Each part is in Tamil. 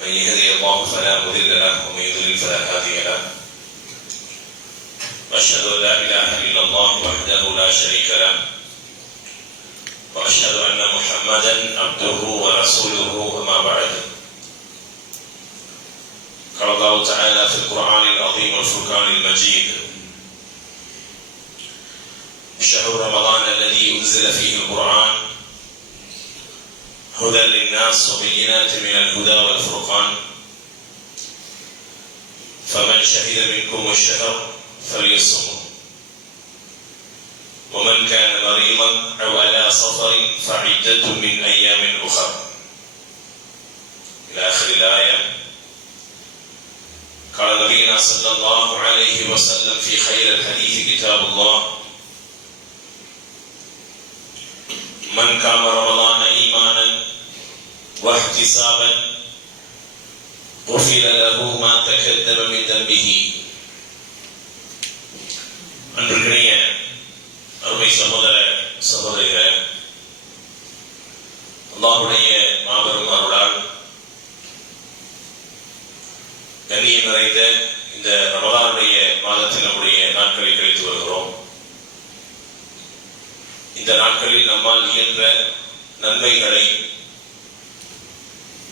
من يهدي الله فلا مضل له ومن يضلل فلا هادي له. واشهد ان لا اله الا الله وحده لا شريك له واشهد ان محمدا عبده ورسوله. اما بعد، قال الله تعالى في القرآن العظيم والفرقان المجيد: شهر رمضان الذي أنزل فيه القرآن هدى للناس وبينات من الهدى والفرقان، فمن شهد منكم الشهر فليصمه، ومن كان مريضا أو على سفر فعدة من أيام أخر، إلى آخر الآية. قال نبينا صلى الله عليه وسلم في خير الحديث كتاب الله: من قام رمضان إيمانا واحتسابا غفر له ما تقدم من ذنبه. அன்பிற்கினிய அருமை சகோதர சகோதரிகளே, அல்லாஹ்வுடைய மாபெரும் அருளால் கண்ணியம் நிறைந்த இந்த ரமலானுடைய மாதத்தில் நம்முடைய நாட்களை கழித்து வருகிறோம். இந்த நாட்களில் நம்மால் இயன்ற நன்மைகளை,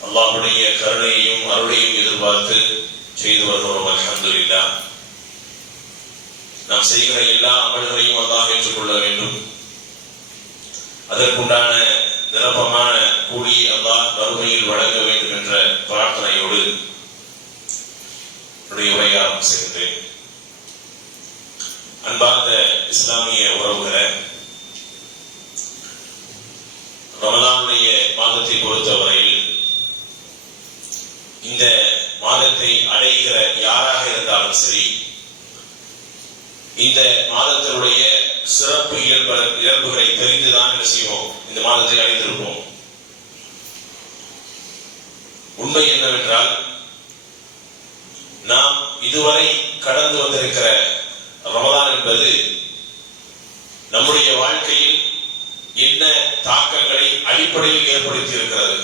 அல்லாஹ்வுடைய கருணையையும் அருளையும் எதிர்பார்த்து செய்து வருகிறோம். அல்ஹம்துலில்லாஹ். நாம் செய்கிற எல்லா அமல்களையும் அல்லாஹ் ஏற்றுக்கொள்ள வேண்டும். அதற்குண்டான நிரப்பமான கூலி அல்லாஹ் மறுமையில் வழங்க வேண்டும் என்ற பிரார்த்தனையோடு உரையை ஆரம்பிக்கின்றேன். அன்பார்ந்த இஸ்லாமிய உறவுகளை, ரமலானுடைய மாதத்தை பொறுத்தவரையில் இந்த மாதத்தை அடைகிற யாராக இருந்தாலும் சரி, இந்த மாதத்தினுடைய சிறப்பு இயல்புகளை தெரிந்துதான் என்ன செய்வோம், இந்த மாதத்தை அடைந்திருப்போம். உண்மை என்னவென்றால், நாம் இதுவரை கடந்து வந்திருக்கிற ரமலான் என்பது நம்முடைய வாழ்க்கையில் என்ன தாக்கங்களை அடிப்படையில் ஏற்படுத்தி இருக்கிறது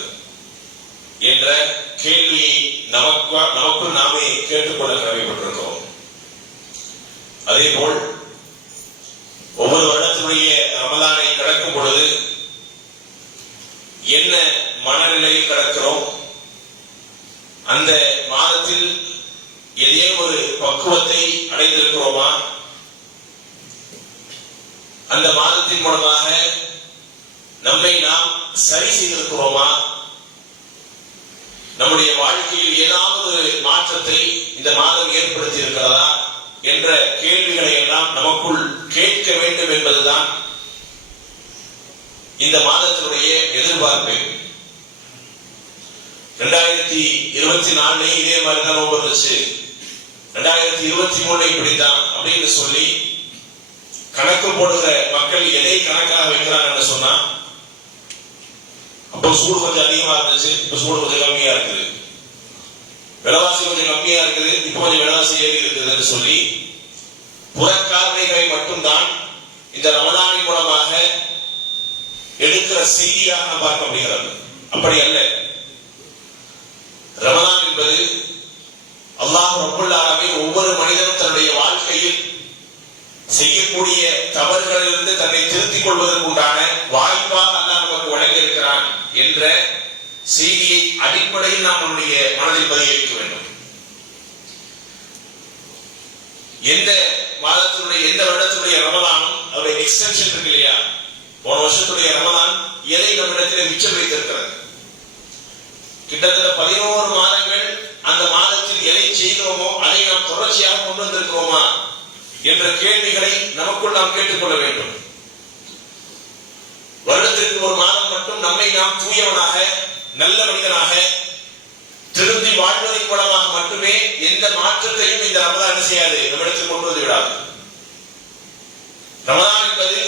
என்ற கேள்வியை நமக்குள் நாமே கேட்டுக்கொள்ள கடமைப்பட்டிருக்கிறோம். அதேபோல் ஒவ்வொரு வருடத்தினுடைய ரமலானை கடக்கும் பொழுது என்ன மனநிலையில் கடக்கிறோம், அந்த மாதத்தில் ஏதேனும் ஒரு பக்குவத்தை அடைந்திருக்கிறோமா, அந்த மாதத்தின் மூலமாக நம்மை நாம் சரி செய்திருக்கிறோமா, நம்முடைய வாழ்க்கையில் ஏதாவது ஒரு மாற்றத்தை இந்த மாதம் ஏற்படுத்தி இருக்கிறதா என்ற கேள்விகளை எல்லாம் நமக்குள் கேட்க வேண்டும் என்பதுதான் இந்த மாதத்தினுடைய எதிர்பார்ப்பு. 2024 இதே மாதிரிதான் வந்துச்சு, 2023 இப்படித்தான் அப்படின்னு சொல்லி கணக்கு போடுகிற மக்கள் எதை கணக்காக வைக்கிறாங்கன்னு சொன்னா, அப்போ சூடு கொஞ்சம் அதிகமா இருந்துச்சு, இப்ப சூடு கொஞ்சம் கம்மியா இருக்குது, விலைவாசி கொஞ்சம் கம்மியா இருக்குது, இப்ப கொஞ்சம் விலைவாசி ஏறி இருக்குதுன்னு சொல்லி புறக்காரணிகளை மட்டும்தான் இந்த ரமலானின் மூலமாக எடுக்கிற செய்தியாக நாம் பார்க்க முடிகிறது. அப்படி அல்ல. ரமலான் என்பது அல்லாஹ் ரப்புல் ஆலமீன் ஒவ்வொரு மனிதனும் தன்னுடைய வாழ்க்கையில் செய்யக்கூடிய தவறுகளிலிருந்து தன்னை திருத்திக் கொள்வதற்குண்டான வாய்ப்பாக அல்லாஹ் நமக்கு வழங்கியிருக்கிறான் என்ற செய்தியை அடிப்படையில் நாம் நம்முடைய மனதில் பதிய வைக்க வேண்டும். எந்த மாதத்தினுடைய எந்த வருடத்தினுடைய ரமலானும் அவருடைய எக்ஸ்டென்ஷன் இருக்கு இல்லையா, போன வருஷத்துடைய ரமலான் எதை நம்மிடத்தில் மிச்சம் வைத்திருக்கிறது, கிட்டத்தட்ட 11 மாதங்கள் அந்த மாதத்தில் எதை செய்தோமோ அதை நாம் தொடர்ச்சியாக கொண்டு வந்திருக்கிறோமா என்ற கேள்விகளை நமக்குள் நாம் கேட்டுக்கொள்ள வேண்டும். வருடத்திற்கு ஒரு மாதம் மட்டும் நம்மை நாம் தூயவனாக நல்ல மனிதனாக திருந்தி வாழ்வதன் மூலமாக மட்டுமே எந்த மாற்றத்தையும் இந்த ரமலான் செய்யாது, நம்மிடத்தில் கொண்டு வந்து விடாது. ரமலான் என்பது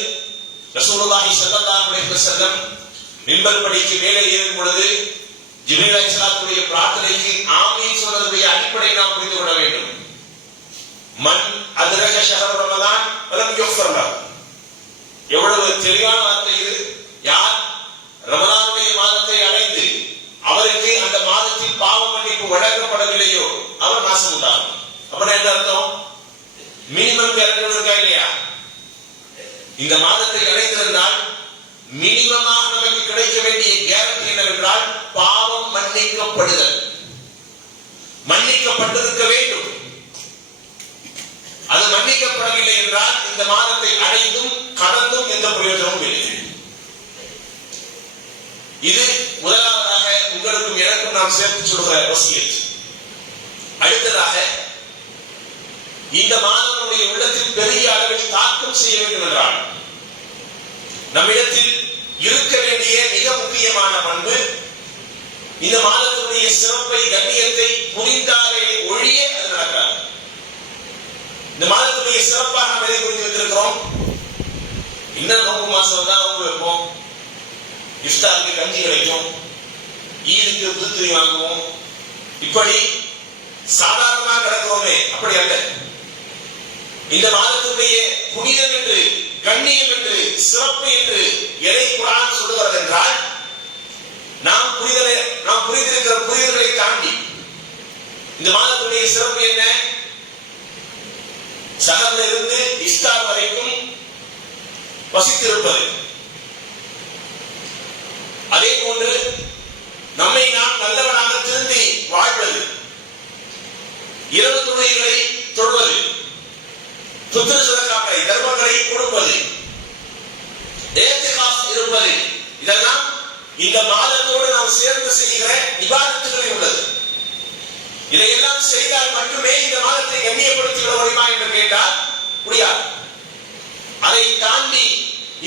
ரசூலுல்லாஹி ஸல்லல்லாஹு அலைஹி வஸல்லம் மிம்பர் படிக்கு மேலே ஏறும் பொழுது ஜிப்ரீல் அலைஹிஸ்ஸலாத்துடைய பிரார்த்தனைக்கு ஆமீன் சொன்னதுடைய அடிப்படை நாம் புரிந்து கொள்ள வேண்டும். மன் அத்ரக ஷஹர் ரமலான் வலம் யுஃபர் லஹு. எவ்வளவு தெளிவான வார்த்தை இது! யார் ரமலானுடைய மாதத்தை அடைந்து அவருக்கு அந்த மாதத்தில் பாவ மன்னிப்பு இந்த மாதத்தை அடைந்திருந்தால் மினிமமாக நமக்கு கிடைக்க வேண்டிய கேரண்டி என்னவென்றால் பாவம் மன்னிக்கப்படுதல், மன்னிக்கப்பட்டிருக்க வேண்டும். அது மன்னிக்கப்படவில்லை என்றால் இந்த மாதத்தை அடைந்தும் கடந்தும் எந்த பிரயோஜனமும் இல்லை. இது முதலாவதாக உங்களுக்கும் எனக்கும் நாம் சேர்த்து சொல்கிற வசியத். அடுத்ததாக, இந்த மாதம் நம்முடைய உள்ளத்தில் பெரிய அளவில் தாக்கம் செய்ய வேண்டும் என்றால் நம்மிடத்தில் இருக்க வேண்டிய மிக முக்கியமான பண்பு, இந்த மாதத்தினுடைய சிறப்பை கண்ணியத்தை புரிந்தாலே ஒழிய அது நடக்காது. இந்த மாதத்துடைய சிறப்பாக நாம் எதை புரிந்து வைத்திருக்கிறோம்? இன்னும் நோம்பு மாசம் தான் நோம்பு வைப்போம், இஃப்தாருக்கு கஞ்சி கிடைக்கும், ஈதுக்கு புதுத்துணி வாங்குவோம், இப்படி சாதாரணமாக கிடக்கிறோமே, அப்படி அல்ல. இந்த மாதத்துடைய புனிதம் என்று, கண்ணியம் என்று, சிறப்பு என்று எதை குர்ஆன் சொல்லுகிறது என்றால், நாம் புரிந்திருக்கிற புரிதல்களை தாண்டி இந்த மாதத்துடைய சிறப்பு என்ன? சஹர்ல இருந்து இஃப்தார் வரைக்கும் வசித்திருப்பது. அதே போன்று நம்மை நாம் நல்லவனாக திருந்தி வாழ்வது, இரவு தொழுகைகளை தொழுவது, ஃபித்ர் ஸதகாக்களை தர்மங்களை கொடுப்பது, இஹ்திகாஃப் இருப்பது, இதெல்லாம் இந்த மாதத்தோடு நாம் சேர்ந்து செய்கிற இபாதத்துகளில் உள்ளது. இதையெல்லாம் செய்தால் மட்டுமே இந்த மாதத்தை கண்ணியப்படுத்தி விட முடியுமா என்று கேட்டால் முடியாது. அதை தாண்டி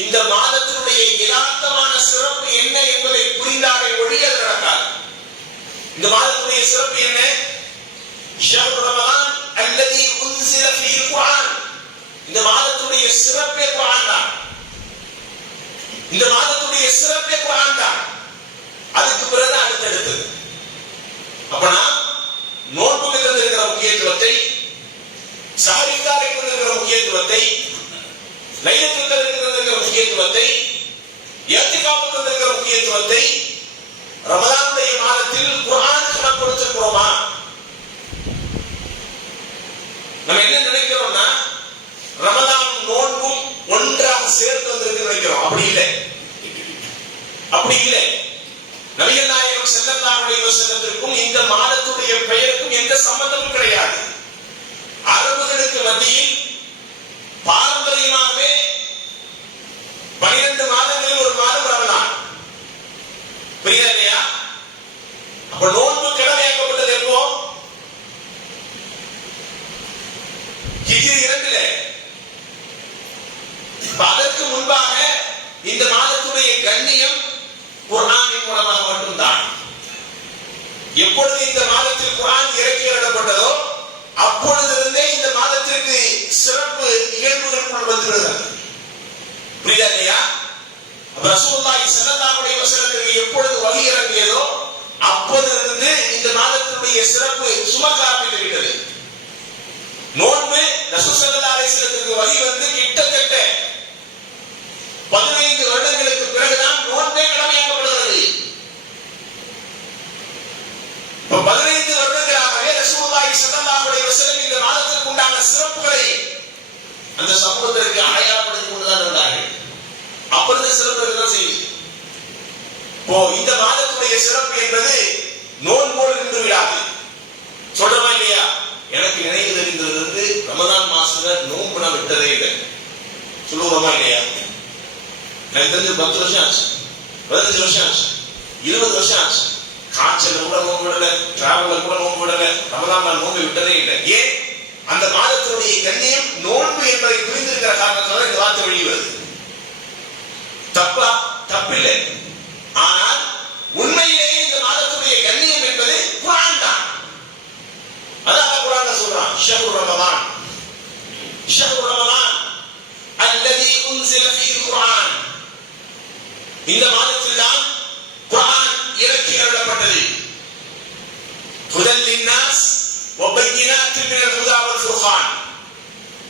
இந்த மாதத்தினுடைய யதார்த்தமான சிறப்பு என்ன என்பதை புரிந்தாலே ஒழிய அது நடக்காது. இந்த மாதத்துடைய சிறப்பு என்ன? ஷஹ்ரு ரமலான் அல்லதி உன்ஸில ஃபீஹில் குர்ஆன். இந்த மாதத்துடைய சிறப்பே குர்ஆன் தான். இந்த மாதத்துடைய சிறப்பே குர்ஆன் தான். அதுக்கு பிறகு அடுத்தடுத்தது. அப்பனா நோன்புக்கு தந்திருக்கிற முக்கியத்துவத்தை, சஹரிக்காருக்கு தந்திருக்கிற முக்கியத்துவத்தை, லைலத்துல் கத்ருக்கு தந்திருக்கிற முக்கியத்துவத்தை, இஹ்திகாஃபுக்கு தந்திருக்கிற முக்கியத்துவத்தை ரமலானுடைய மாதத்தில் குர்ஆனுக்கு நாம் கொடுத்திருக்கிறோமா? நம்ம என்ன நினைக்கிறோம்னா ரமலான் நோன்பும் ஒன்றாக சேர்த்து வந்திருக்கு நினைக்கிறோம். அப்படி இல்லை, அப்படி இல்லை. நபிகள் நாயகம் ஸல்லல்லாஹு அலைஹி வஸல்லத்திற்கும் இந்த மாதத்துடைய பெயருக்கும் எந்த சம்பந்தமும் கிடையாது. அரபுகளுக்கு மத்தியில் பாரம்பரியமாகவே 12 மாதங்களில் ஒரு மாதம் ரமலான். புரியுதா இல்லையா? அப்ப நோன்பு கடமையாக்கப்பட்டது எப்போ? ஹிஜ்ரி 2ல. அதற்கு முன்பாக இந்த மாதத்துடைய கண்ணியம் குர்ஆனின் மூலமாக மட்டும்தான். எப்பொழுது இந்த மாதத்தில் குர்ஆன் இறக்கி வரப்பட்டதோ அப்பொழுதிருந்தே இந்த மாதத்திற்கு சிறப்பு நிகழ்வுகள் வந்துவிடுகிறது. புரியுதா இல்லையா? ரசூலுல்லாஹி ஸல்லல்லாஹு அலைஹி வஸல்லத்திற்கு எப்பொழுது வஹி இறங்கியதோ அப்பொழுதிருந்து இந்த மாதத்தினுடைய சிறப்பு சுமக்க ஆரம்பித்து விட்டது. நோன்பு ரசூல் ஸல்லல்லாஹு அலைஹி வஸல்லத்திற்கு வஹி வந்து கிட்டத்தட்ட 15 வருடங்களுக்கு பிறகுதான் நோன்பே கடமையாக்கப்படுகிறது. 15 வருடங்களாகவே ரசூலுல்லாஹி ஸல்லல்லாஹு அலைஹி வஸல்லம் இந்த மாதத்திற்கு உண்டான சிறப்புகளை அந்த சமூகத்திற்கு அடையாளப்படுத்திக் கொண்டுதான் இருந்தார்கள். அப்பொழுது சிறப்பு தான் செய்யுது. இந்த மாதத்துடைய சிறப்பு என்பது நோன்போடு நின்று விடாது. சொல்றமா இல்லையா? எனக்கு நினைவு தெரிந்தது ரமலான் மாசத்துல நோன்பு நான் விட்டதே இல்லை. சொல்லுவோமா இல்லையா? எனக்கு தெரிஞ்சு 10 வருஷம் ஆச்சு, 15 வருஷம் ஆச்சு, 20 வருஷம் ஆச்சு. காய்ச்சல் கூட நோன்பு விடல, டிராவல் கூட நோன்பு விடல, ரமலான் நான் நோன்பு விட்டதே இல்லை. ஏன்? அந்த மாதத்தினுடைய கண்ணியம் நோன்பு என்பதை புரிந்திருக்கிற காரணத்தினால இந்த வார்த்தை வெளிவருது. தப்பா? தப்பில்லை. ஆனால் உண்மையிலேயே இந்த மாதத்துடைய கண்ணியம் என்பது குர்ஆன் தான். அதான் குர்ஆன்ல சொல்றான், ஷஹ்ரு ரமலான், ஷஹ்ரு ரமலான் அல்லதி உன்ஸில ஃபீஹில் குர்ஆன். இந்த மாதத்தில் தான் குர்ஆன் இறக்கி அருளப்பட்டது. ஹுதல் லின்னாஸ் வ பையினாத்தின் மினல் ஹுதா வல் ஃபுர்கான்.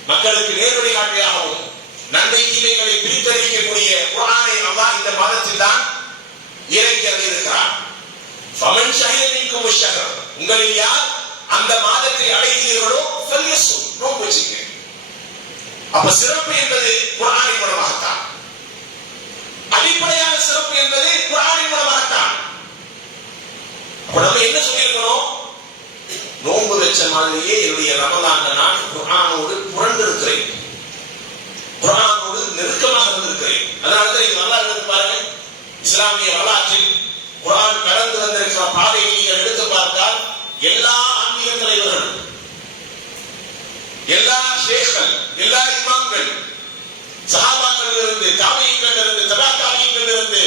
மக்களுக்கு நேர்வழி காட்டியாகவும் நன்மை தீமைகளை பிரித்தறிவிக்கக்கூடிய குர்ஆனை அல்லாஹ் இந்த மாதத்தில் தான் இறக்கி அருளியிருக்கிறார். ஃபமன் ஷஹித மின்கும் அஷ்-ஷஹர். உங்களில் யார் அந்த மாதத்தை அடைகிறீர்களோ ஃபல்யஸும், நோன்பு வச்சுங்க. அப்ப சிறப்பு என்பது குர்ஆனின் மூலமாகத்தான். அடிப்படையான சிறப்பு என்பது குர்ஆனின் மூலமாகத்தான். அப்ப நம்ம என்ன சொல்லியிருக்கிறோம்? நோன்பு வச்ச மாதிரியே என்னுடைய ரமலான் நான் குர்ஆனோடு புரண்டிருக்கிறேன், குர்ஆனோடு நெருக்கமாக இருந்திருக்கிறேன். அதனாலதான் இது நல்லா இருக்கு பாருங்க. இஸ்லாமிய வரலாற்றில் குர்ஆன் கடந்து வந்திருக்கிற பாதையை நீங்கள் எடுத்து பார்த்தால் எல்லா ஆன்மீக தலைவர்கள், எல்லா ஷேக்கள், எல்லா இமாம்கள், சஹாபாக்கள் இருந்து, தாபிஈன்கள் இருந்து, தபா தாபிஈன்கள் இருந்து,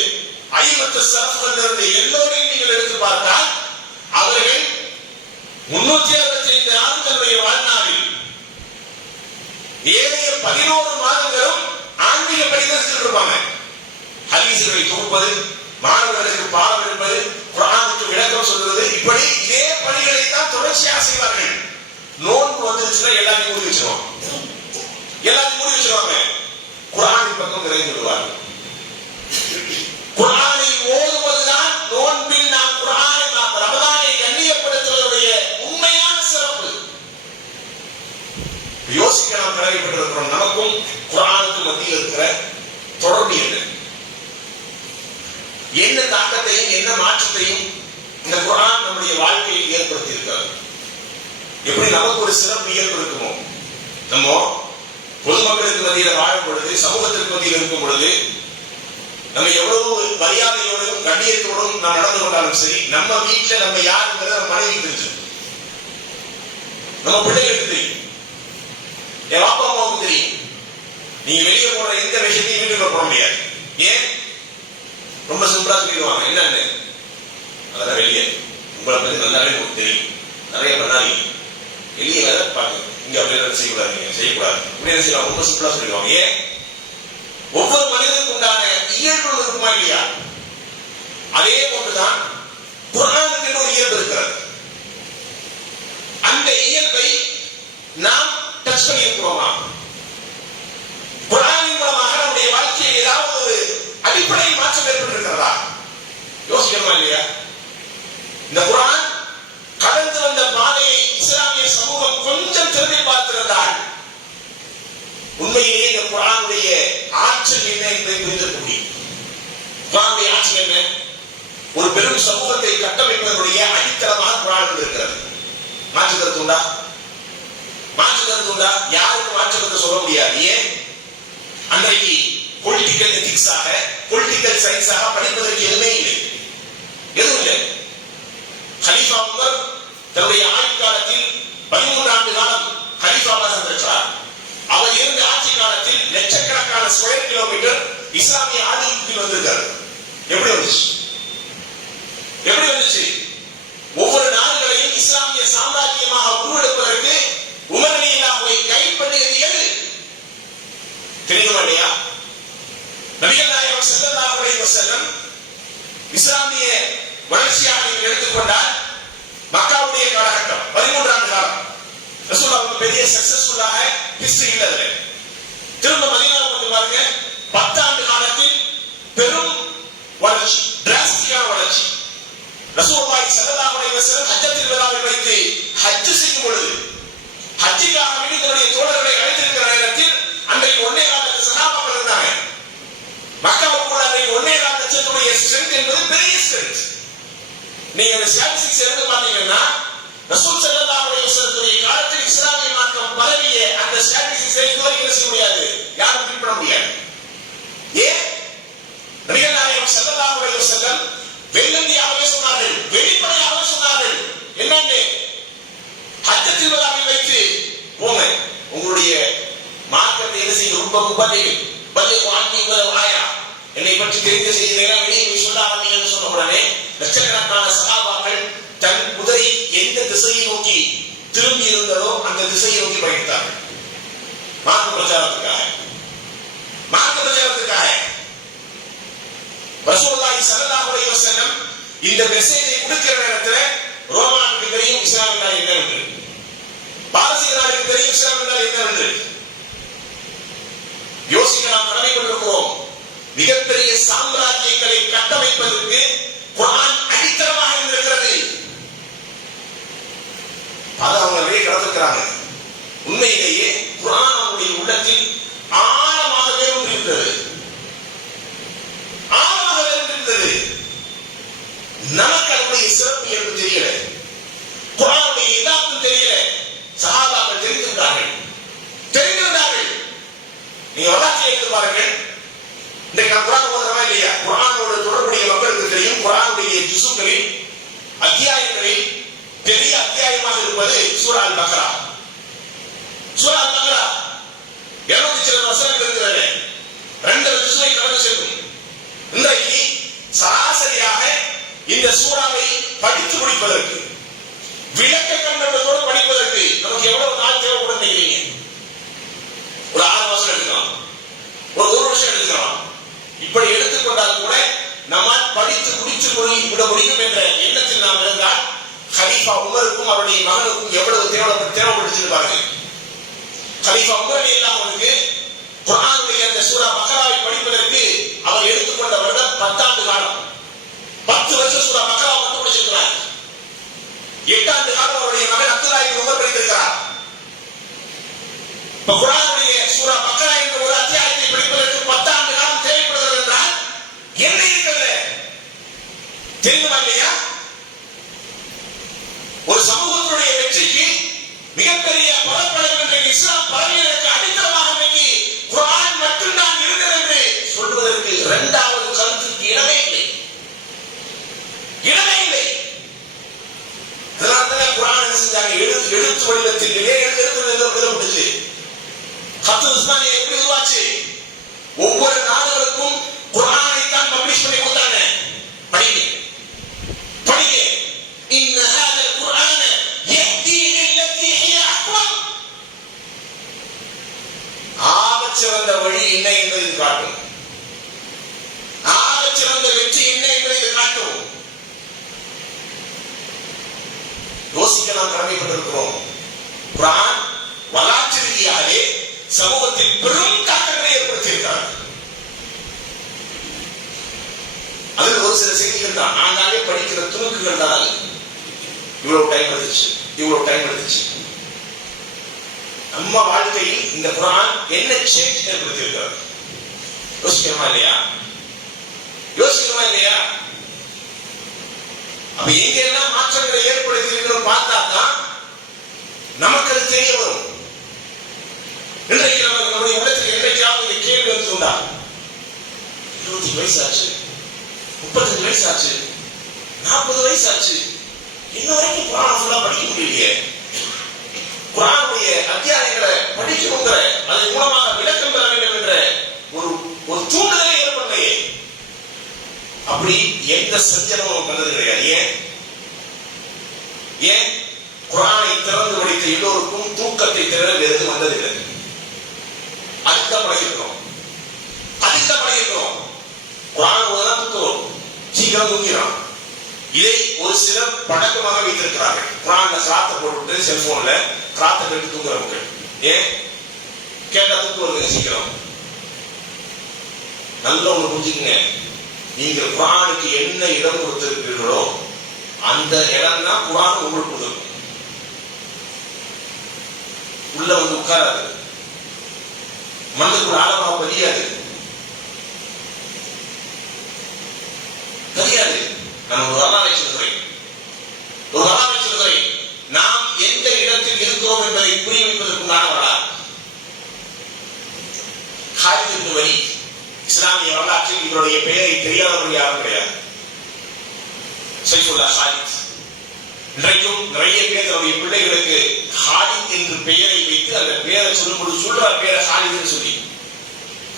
ஐமத்து ஸலஃப்கள் இருந்து எல்லோரையும் நீங்கள் எடுத்து பார்த்தால் அவர்கள் 365 நாள் தன்னுடைய வாழ்நாளில் ஏழைய 11 மாதங்களும் ஆன்மீக படிதத்தில் இருப்பாங்க. ஹதீஸ்களை தொகுப்பது, மாணவர்களுக்கு பாடம் எடுப்பது, குர்ஆனுக்கு விளக்கம் சொல்வது, இப்படி இதே பணிகளை தான் தொடர்ச்சியாக செய்வார்கள். நோன்பு வந்துருச்சுன்னா எல்லாத்தையும் மூடி வச்சிருவாங்க, எல்லாத்தையும் மூடி வச்சிருவாங்க. குர்ஆனின் பக்கம் விரைந்து விடுவார்கள். குர்ஆனை ஓதுவதுதான் நோன்பில் நாம் குர்ஆனை ரமலானை கண்ணியப்படுத்துவதுடைய உண்மையான சிறப்பு. யோசிக்க நாம் கடமைப்பட்டிருக்கிறோம். நமக்கும் குர்ஆனுக்கும் மத்தியில் இருக்கிற தொடர்பு என்ன தாக்கத்தையும் என்ன மாற்றத்தையும் இந்த குர்ஆன் நம்முடைய வாழ்க்கையில் ஏற்படுத்தி இருக்கிறது. எப்படி நமக்கு ஒரு சிறப்பு இயல்பு இருக்குமோ, நம்ம பொதுமக்களுக்கு மத்தியில் வாழும் பொழுது, சமூகத்திற்கு மத்தியில் இருக்கும் பொழுது நம்ம எவ்வளவு மரியாதையோடும் கண்ணியத்தோடும் நாம் நடந்து கொண்டாலும் சரி, நம்ம வீட்டுல நம்ம யாருங்கிறத நம்ம மனைவி தெரிஞ்சு, நம்ம பிள்ளைகளுக்கு தெரியும், என் அப்பா அம்மாவுக்கு தெரியும். நீங்க வெளியே போற எந்த விஷயத்தையும் வீட்டுக்குள்ள போட முடியாது. ஏன்? ரொம்ப சிம்பிளா சொல்லிடுவாங்க, என்னன்னு அதெல்லாம் வெளியே உங்களை பத்தி நல்லாவே உங்களுக்கு தெரியும், நிறைய பண்ணாதீங்க, வெளியே வேற பாருங்க, இங்க அப்படி செய்யக்கூடாது, செய்யக்கூடாது, இப்படி என்ன செய்யலாம், ரொம்ப சிம்பிளா சொல்லிடுவாங்க. ஏன்? ஒவ்வொரு மனிதனுக்கு உண்டான இயல்பு இருக்குமா இல்லையா? அதே போன்றுதான் குர்ஆனுக்கு ஒரு இயல்பு இருக்கிறது. அந்த இயல்பை நாம் டச் பண்ணி இருக்கிறோமா? குர்ஆனின் மூலமாக நம்முடைய வாழ்க்கையில் ஏதாவது ஒரு அடிப்படையில் மாற்றம் ஏற்பட்டிருக்கிறதா? யோசிக்கணுமா இல்லையா? இந்த குர்ஆன் கடந்து வந்த பாதையை இஸ்லாமிய சமூகம் கொஞ்சம் திரும்பி பார்த்திருந்தால் உண்மையிலேயே இந்த குர்ஆனுடைய ஆற்றல் என்ன என்பதை புரிந்திருக்க முடியும். குர்ஆனுடைய ஆற்றல் என்ன? ஒரு பெரும் சமூகத்தை கட்டமைப்பதனுடைய அடித்தளமாக குர்ஆன் இருக்கிறது. மாற்று கருத்து உண்டா? மாற்று கருத்து உண்டா? யாருக்கும் மாற்று கருத்து சொல்ல முடியாது. ஏன்? அன்றைக்கு பொலிட்டிக்கல் எத்திக்ஸாக, பொலிட்டிக்கல் சயின்ஸாக படிப்பதற்கு எதுவுமே இல்லை, எதுவும் இல்லை. கலீஃபா உமர் தன்னுடைய ஆட்சி காலத்தில் 13 ஆண்டு காலம் கலீஃபாவாக இருந்திருக்கிறார். அவர் இருந்த ஆட்சி காலத்தில் லட்சக்கணக்கான ஸ்கொயர் கிலோமீட்டர் இஸ்லாமிய ஆட்சிக்கு வந்திருக்காரு. எப்படி வந்துச்சு? எப்படி வந்துச்சு? ஒவ்வொரு நாடுகளையும் இஸ்லாமிய சாம்ராஜ்யமாக உருவெடுப்பதற்கு உமர் ரலியல்லாஹுவை கைட் பண்ணியது எது? தெரியுமா இல்லையா? நபிகள் நாயகம் ஸல்லல்லாஹு அலைஹி வஸல்லம் இஸ்லாமிய வளர்ச்சியாக நீங்கள் எடுத்துக்கொண்டால் மக்காவுடைய காலகட்டம் 13 ஆண்டு காலம் ரசூலுல்லாஹ்வுக்கு பெரிய சக்சஸ்ஃபுல்லாக ஹிஸ்டரி இல்ல. திரும்ப மதீனாவை கொஞ்சம் பாருங்க, 10 ஆண்டு காலத்தில் பெரும் வளர்ச்சி, டிராஸ்டிக்கான வளர்ச்சி. ரசூலுல்லாஹி ஸல்லல்லாஹு அலைஹி வஸல்லம் ஹஜ்ஜத்துல் வதாவில் வைத்து ஹஜ் செய்யும் பொழுது ஹஜ்ஜுக்காக வேண்டி தன்னுடைய தோழர்களை அழைத்திருக்கிற நேரத்தில் அன்றைக்கு 1.25 லட்சம் சஹாபாக்கள் இருந்தாங்க. மக்காவுக்குள்ள அன்றைக்கு 1.25 லட்சத்துடைய ஸ்ட்ரென்த் என்பது பெரிய ஸ்ட்ரென்த். நீங்க அந்த ஸ்டாட்டிஸ்டிக்ஸ் எடுத்து பார்த்தீங்கன்னா ரசூல் ஸல்லல்லாஹு அலைஹி வஸல்லமுடைய காலத்தில் இஸ்லாமிய மார்க்கம் பரவிய அந்த ஸ்டாட்டிஸ்டிக்ஸை இதுவரைக்கும் செய்ய முடியாது, யாரும் பின் பண்ண முடியாது. ஏன்? நபிகள் நாயகம் ஸல்லல்லாஹு அலைஹி வஸல்லம் வெள்ளந்தியாகவே சொன்னார்கள், வெளிப்படையாகவே சொன்னார்கள். என்னன்னு? ஹஜ்ஜத்துல் வதாவில் வைத்து போங்க, உங்களுடைய மார்க்கத்தை என்ன செய்ய ரொம்ப பல்லிகு அன்னி வலவ் ஆயா, என்னை பற்றி தெரிந்த செய்திகளை வெளியே சொல்ல ஆரம்பிங்கன்னு சொன்ன உடனே லட்சக்கணக்கான சஹாபாக்கள் தன் குதிரை எந்த திசையை நோக்கி திரும்பி இருந்ததோ அந்த திசையை நோக்கி பயணித்தார்கள். மார்க்க பிரச்சாரத்துக்காக, மார்க்க பிரச்சாரத்துக்காக. ரசூலுல்லாஹி ஸல்லல்லாஹு அலைஹி வஸல்லம் இந்த மெசேஜை கொடுக்கிற நேரத்தில் ரோமா நாட்டுக்கு தெரியும் இஸ்லாம் என்றால் என்னவென்று, பாரசீக நாட்டுக்கு தெரியும் இஸ்லாம் என்றால் என்னவென்று. யோசிக்க நாம் கடமை கொண்டிருக்கிறோம். மிகப்பெரிய சாம்ராஜ்யங்களை கட்டமைப்பதற்கு குர்ஆன் அடித்தளமாக இருக்கிறது. அதை அவங்க கடத்திருக்கிறாங்க. உண்மையிலேயே குர்ஆன் அவருடைய உள்ளத்தில் சிறப்பு என்று தெரியல, குர்ஆனுடைய இதாக்கும் தெரியல. சஹாபாக்கள் தெரிந்திருந்தார்கள். நீங்க வரலாற்றை எடுத்து பாருங்கள். இன்றைக்கு நான் குர்ஆன் ஓதுறவா இல்லையா? குர்ஆனோட தொடர்புடைய மக்களுக்கு தெரியும். குர்ஆனுடைய ஜுசுக்களில் அத்தியாயங்களில் பெரிய அத்தியாயமாக இருப்பது சூரா அல் பக்ரா. சூரா அல் பக்ரா 200 சில வசனங்கள் இருக்கிறது. 2 ஜுசுவை கடந்து செல்லும். இன்றைக்கு சராசரியாக இந்த சூறாவை படித்து முடிப்பதற்கு, விளக்க கண்ணோட்டத்தோடு படிப்பதற்கு நமக்கு எவ்வளவு நாள் தேவைப்படும் நினைக்கிறீங்க? ஒரு 6 மாசம் எடுக்கலாம், ஒரு 1 வருஷம் எடுக்கலாம். இப்படி எடுத்துக்கொண்டால் கூட நம்மால் படித்து முடித்து விட முடியும் என்ற எண்ணத்தில் நாம் இருந்தால் கலீஃபா உமருக்கும் அவருடைய மகனுக்கும் எவ்வளவு தேவைப்பட்டுச்சு பாருங்க. கலீஃபா உமர் ரலியல்லாஹு அன்ஹு குர்ஆனுடைய அந்த சூரா பக்ராவை படிப்பதற்கு அவர் எடுத்துக்கொண்ட வருடம் 10 ஆண்டு காலம். 10 வருஷம் சூரா பக்ராவை மட்டும் படிச்சிருக்கிறார். 8 ஆண்டு காலம் அவருடைய மகன் அப்துல்லாஹ் இப்னு உமர் படித்திருக்கிறார். இப்ப குர்ஆனுடைய சூரா பக்ரா என்ற ஒரு அத்தியாயத்தை படிப்பதற்கு 10 ஆண்டு காலம் தேவைப்படுகிறது என்றால் என்ன இருக்கிறது தெரியுமா இல்லையா? ஒரு சமூகத்துடைய வெற்றிக்கு மிகப்பெரிய பலப்படம் என்ற இஸ்லாம் பரவியதற்கு அடித்தளமாக இன்னைக்கு குர்ஆன் மட்டும்தான் இருந்தது என்று சொல்வதற்கு 2வது கருத்துக்கு இடமே இல்லை. அதனால்தான் குர்ஆன் என்ன செஞ்சாங்க? எழுத்து வடிவத்திலேயே எழுதப்பட்டுச்சு. ஹத்து உஸ்மானியா எப்படி உருவாச்சு? ஒவ்வொரு நாடுகளுக்கும் குர்ஆனை தான் பப்ளிஷ் பண்ணி கொடுத்தாங்க. படிங்க இன்ன ஹாதல் குர்ஆன யஹ்தி லில்லதி ஹிய அக்வம். ஆகச்சிறந்த வழி என்ன என்பதை காட்டும். ஆகச்சிறந்த வெற்றி என்ன என்பதை காட்டும். யோசிக்க நாம் கடமைப்பட்டிருக்கிறோம். குர்ஆன் வரலாற்று ரீதியாகவே சமூகத்தில் பெரும் தாக்கங்களை ஏற்படுத்தியிருக்கிறார். அதில் ஒரு சில செய்திகள் தான் நாங்களே படிக்கிற துணுக்குகள் தான். இவ்வளவு டைம் எடுத்துச்சு. நம்ம வாழ்க்கையில் இந்த குர்ஆன் என்ன சேஞ்ச் ஏற்படுத்தியிருக்கிறார் யோசிக்கிறோமா இல்லையா? அப்ப எங்க எல்லாம் மாற்றங்களை ஏற்படுத்தி இருக்கிறோம் பார்த்தா தான் நமக்கு அது தெரிய வரும். இன்றைக்கு நம்முடைய உள்ளத்தில் என்றைக்காவது கேள்வி வந்துள்ளா? 20 வயசு ஆச்சு, 35 வயசு ஆச்சு, 40 வயசு ஆச்சு, இன்ன வரைக்கும் குர்ஆன் ஃபுல்லா படிக்க முடியலையே. குர்ஆனுடைய அத்தியாயங்களை படிக்கணுங்கிற அதன் மூலமாக விளக்கம் பெற வேண்டும் என்ற ஒரு தூண்டுதலை ஏற்படலையே. அப்படி எந்த சஞ்சலமும் வந்தது கிடையாது. ஏன் குர்ஆனை திறந்து படித்த எல்லோருக்கும் தூக்கத்தை தவிர வேறு எதுவும் வந்ததில்லை. அதுதான் பழகிருக்கிறோம். குர்ஆன் ஓதுனா தூக்கம் சீக்கிரம் தூங்கிறான். இதை ஒரு சிலர் பழக்கமாக வைத்திருக்கிறார்கள். குர்ஆன்ல கிராத்தை போட்டுட்டு செல்போன்ல கிராத்தை கேட்டு தூங்குற மக்கள். ஏன் கேட்டா தூக்கம் வருதுங்க சீக்கிரம். நல்ல ஒண்ணு புரிஞ்சுக்குங்க, நீங்கள் குர்ஆனுக்கு என்ன இடம் கொடுத்திருக்கிறீர்களோ அந்த இடம் தான் குர்ஆன் உங்களுக்கு கொடுக்கும். உள்ள வந்து உட்காராது, மனதுக்குள்ள ஆழமாக பதியாது. நான் ஒரு வரலாறை சொல்கிறேன். நாம் எந்த இடத்தில் இருக்கிறோம் என்பதை புரிய வைப்பதற்குண்டான வரலாறு. காலித் இப்னு வலீத் இஸ்லாமிய வரலாற்றில் இவருடைய பெயரை தெரியாதவர்கள் யாரும் கிடையாது. சைஃபுல்லாஹ் காலித். இன்றைக்கும் நிறைய பேர் தன்னுடைய பிள்ளைகளுக்கு காலித் என்று பெயரை வைத்து அந்த பெயரை சொல்லும்போது சொல்றார் பேரை காலித் சொல்லி.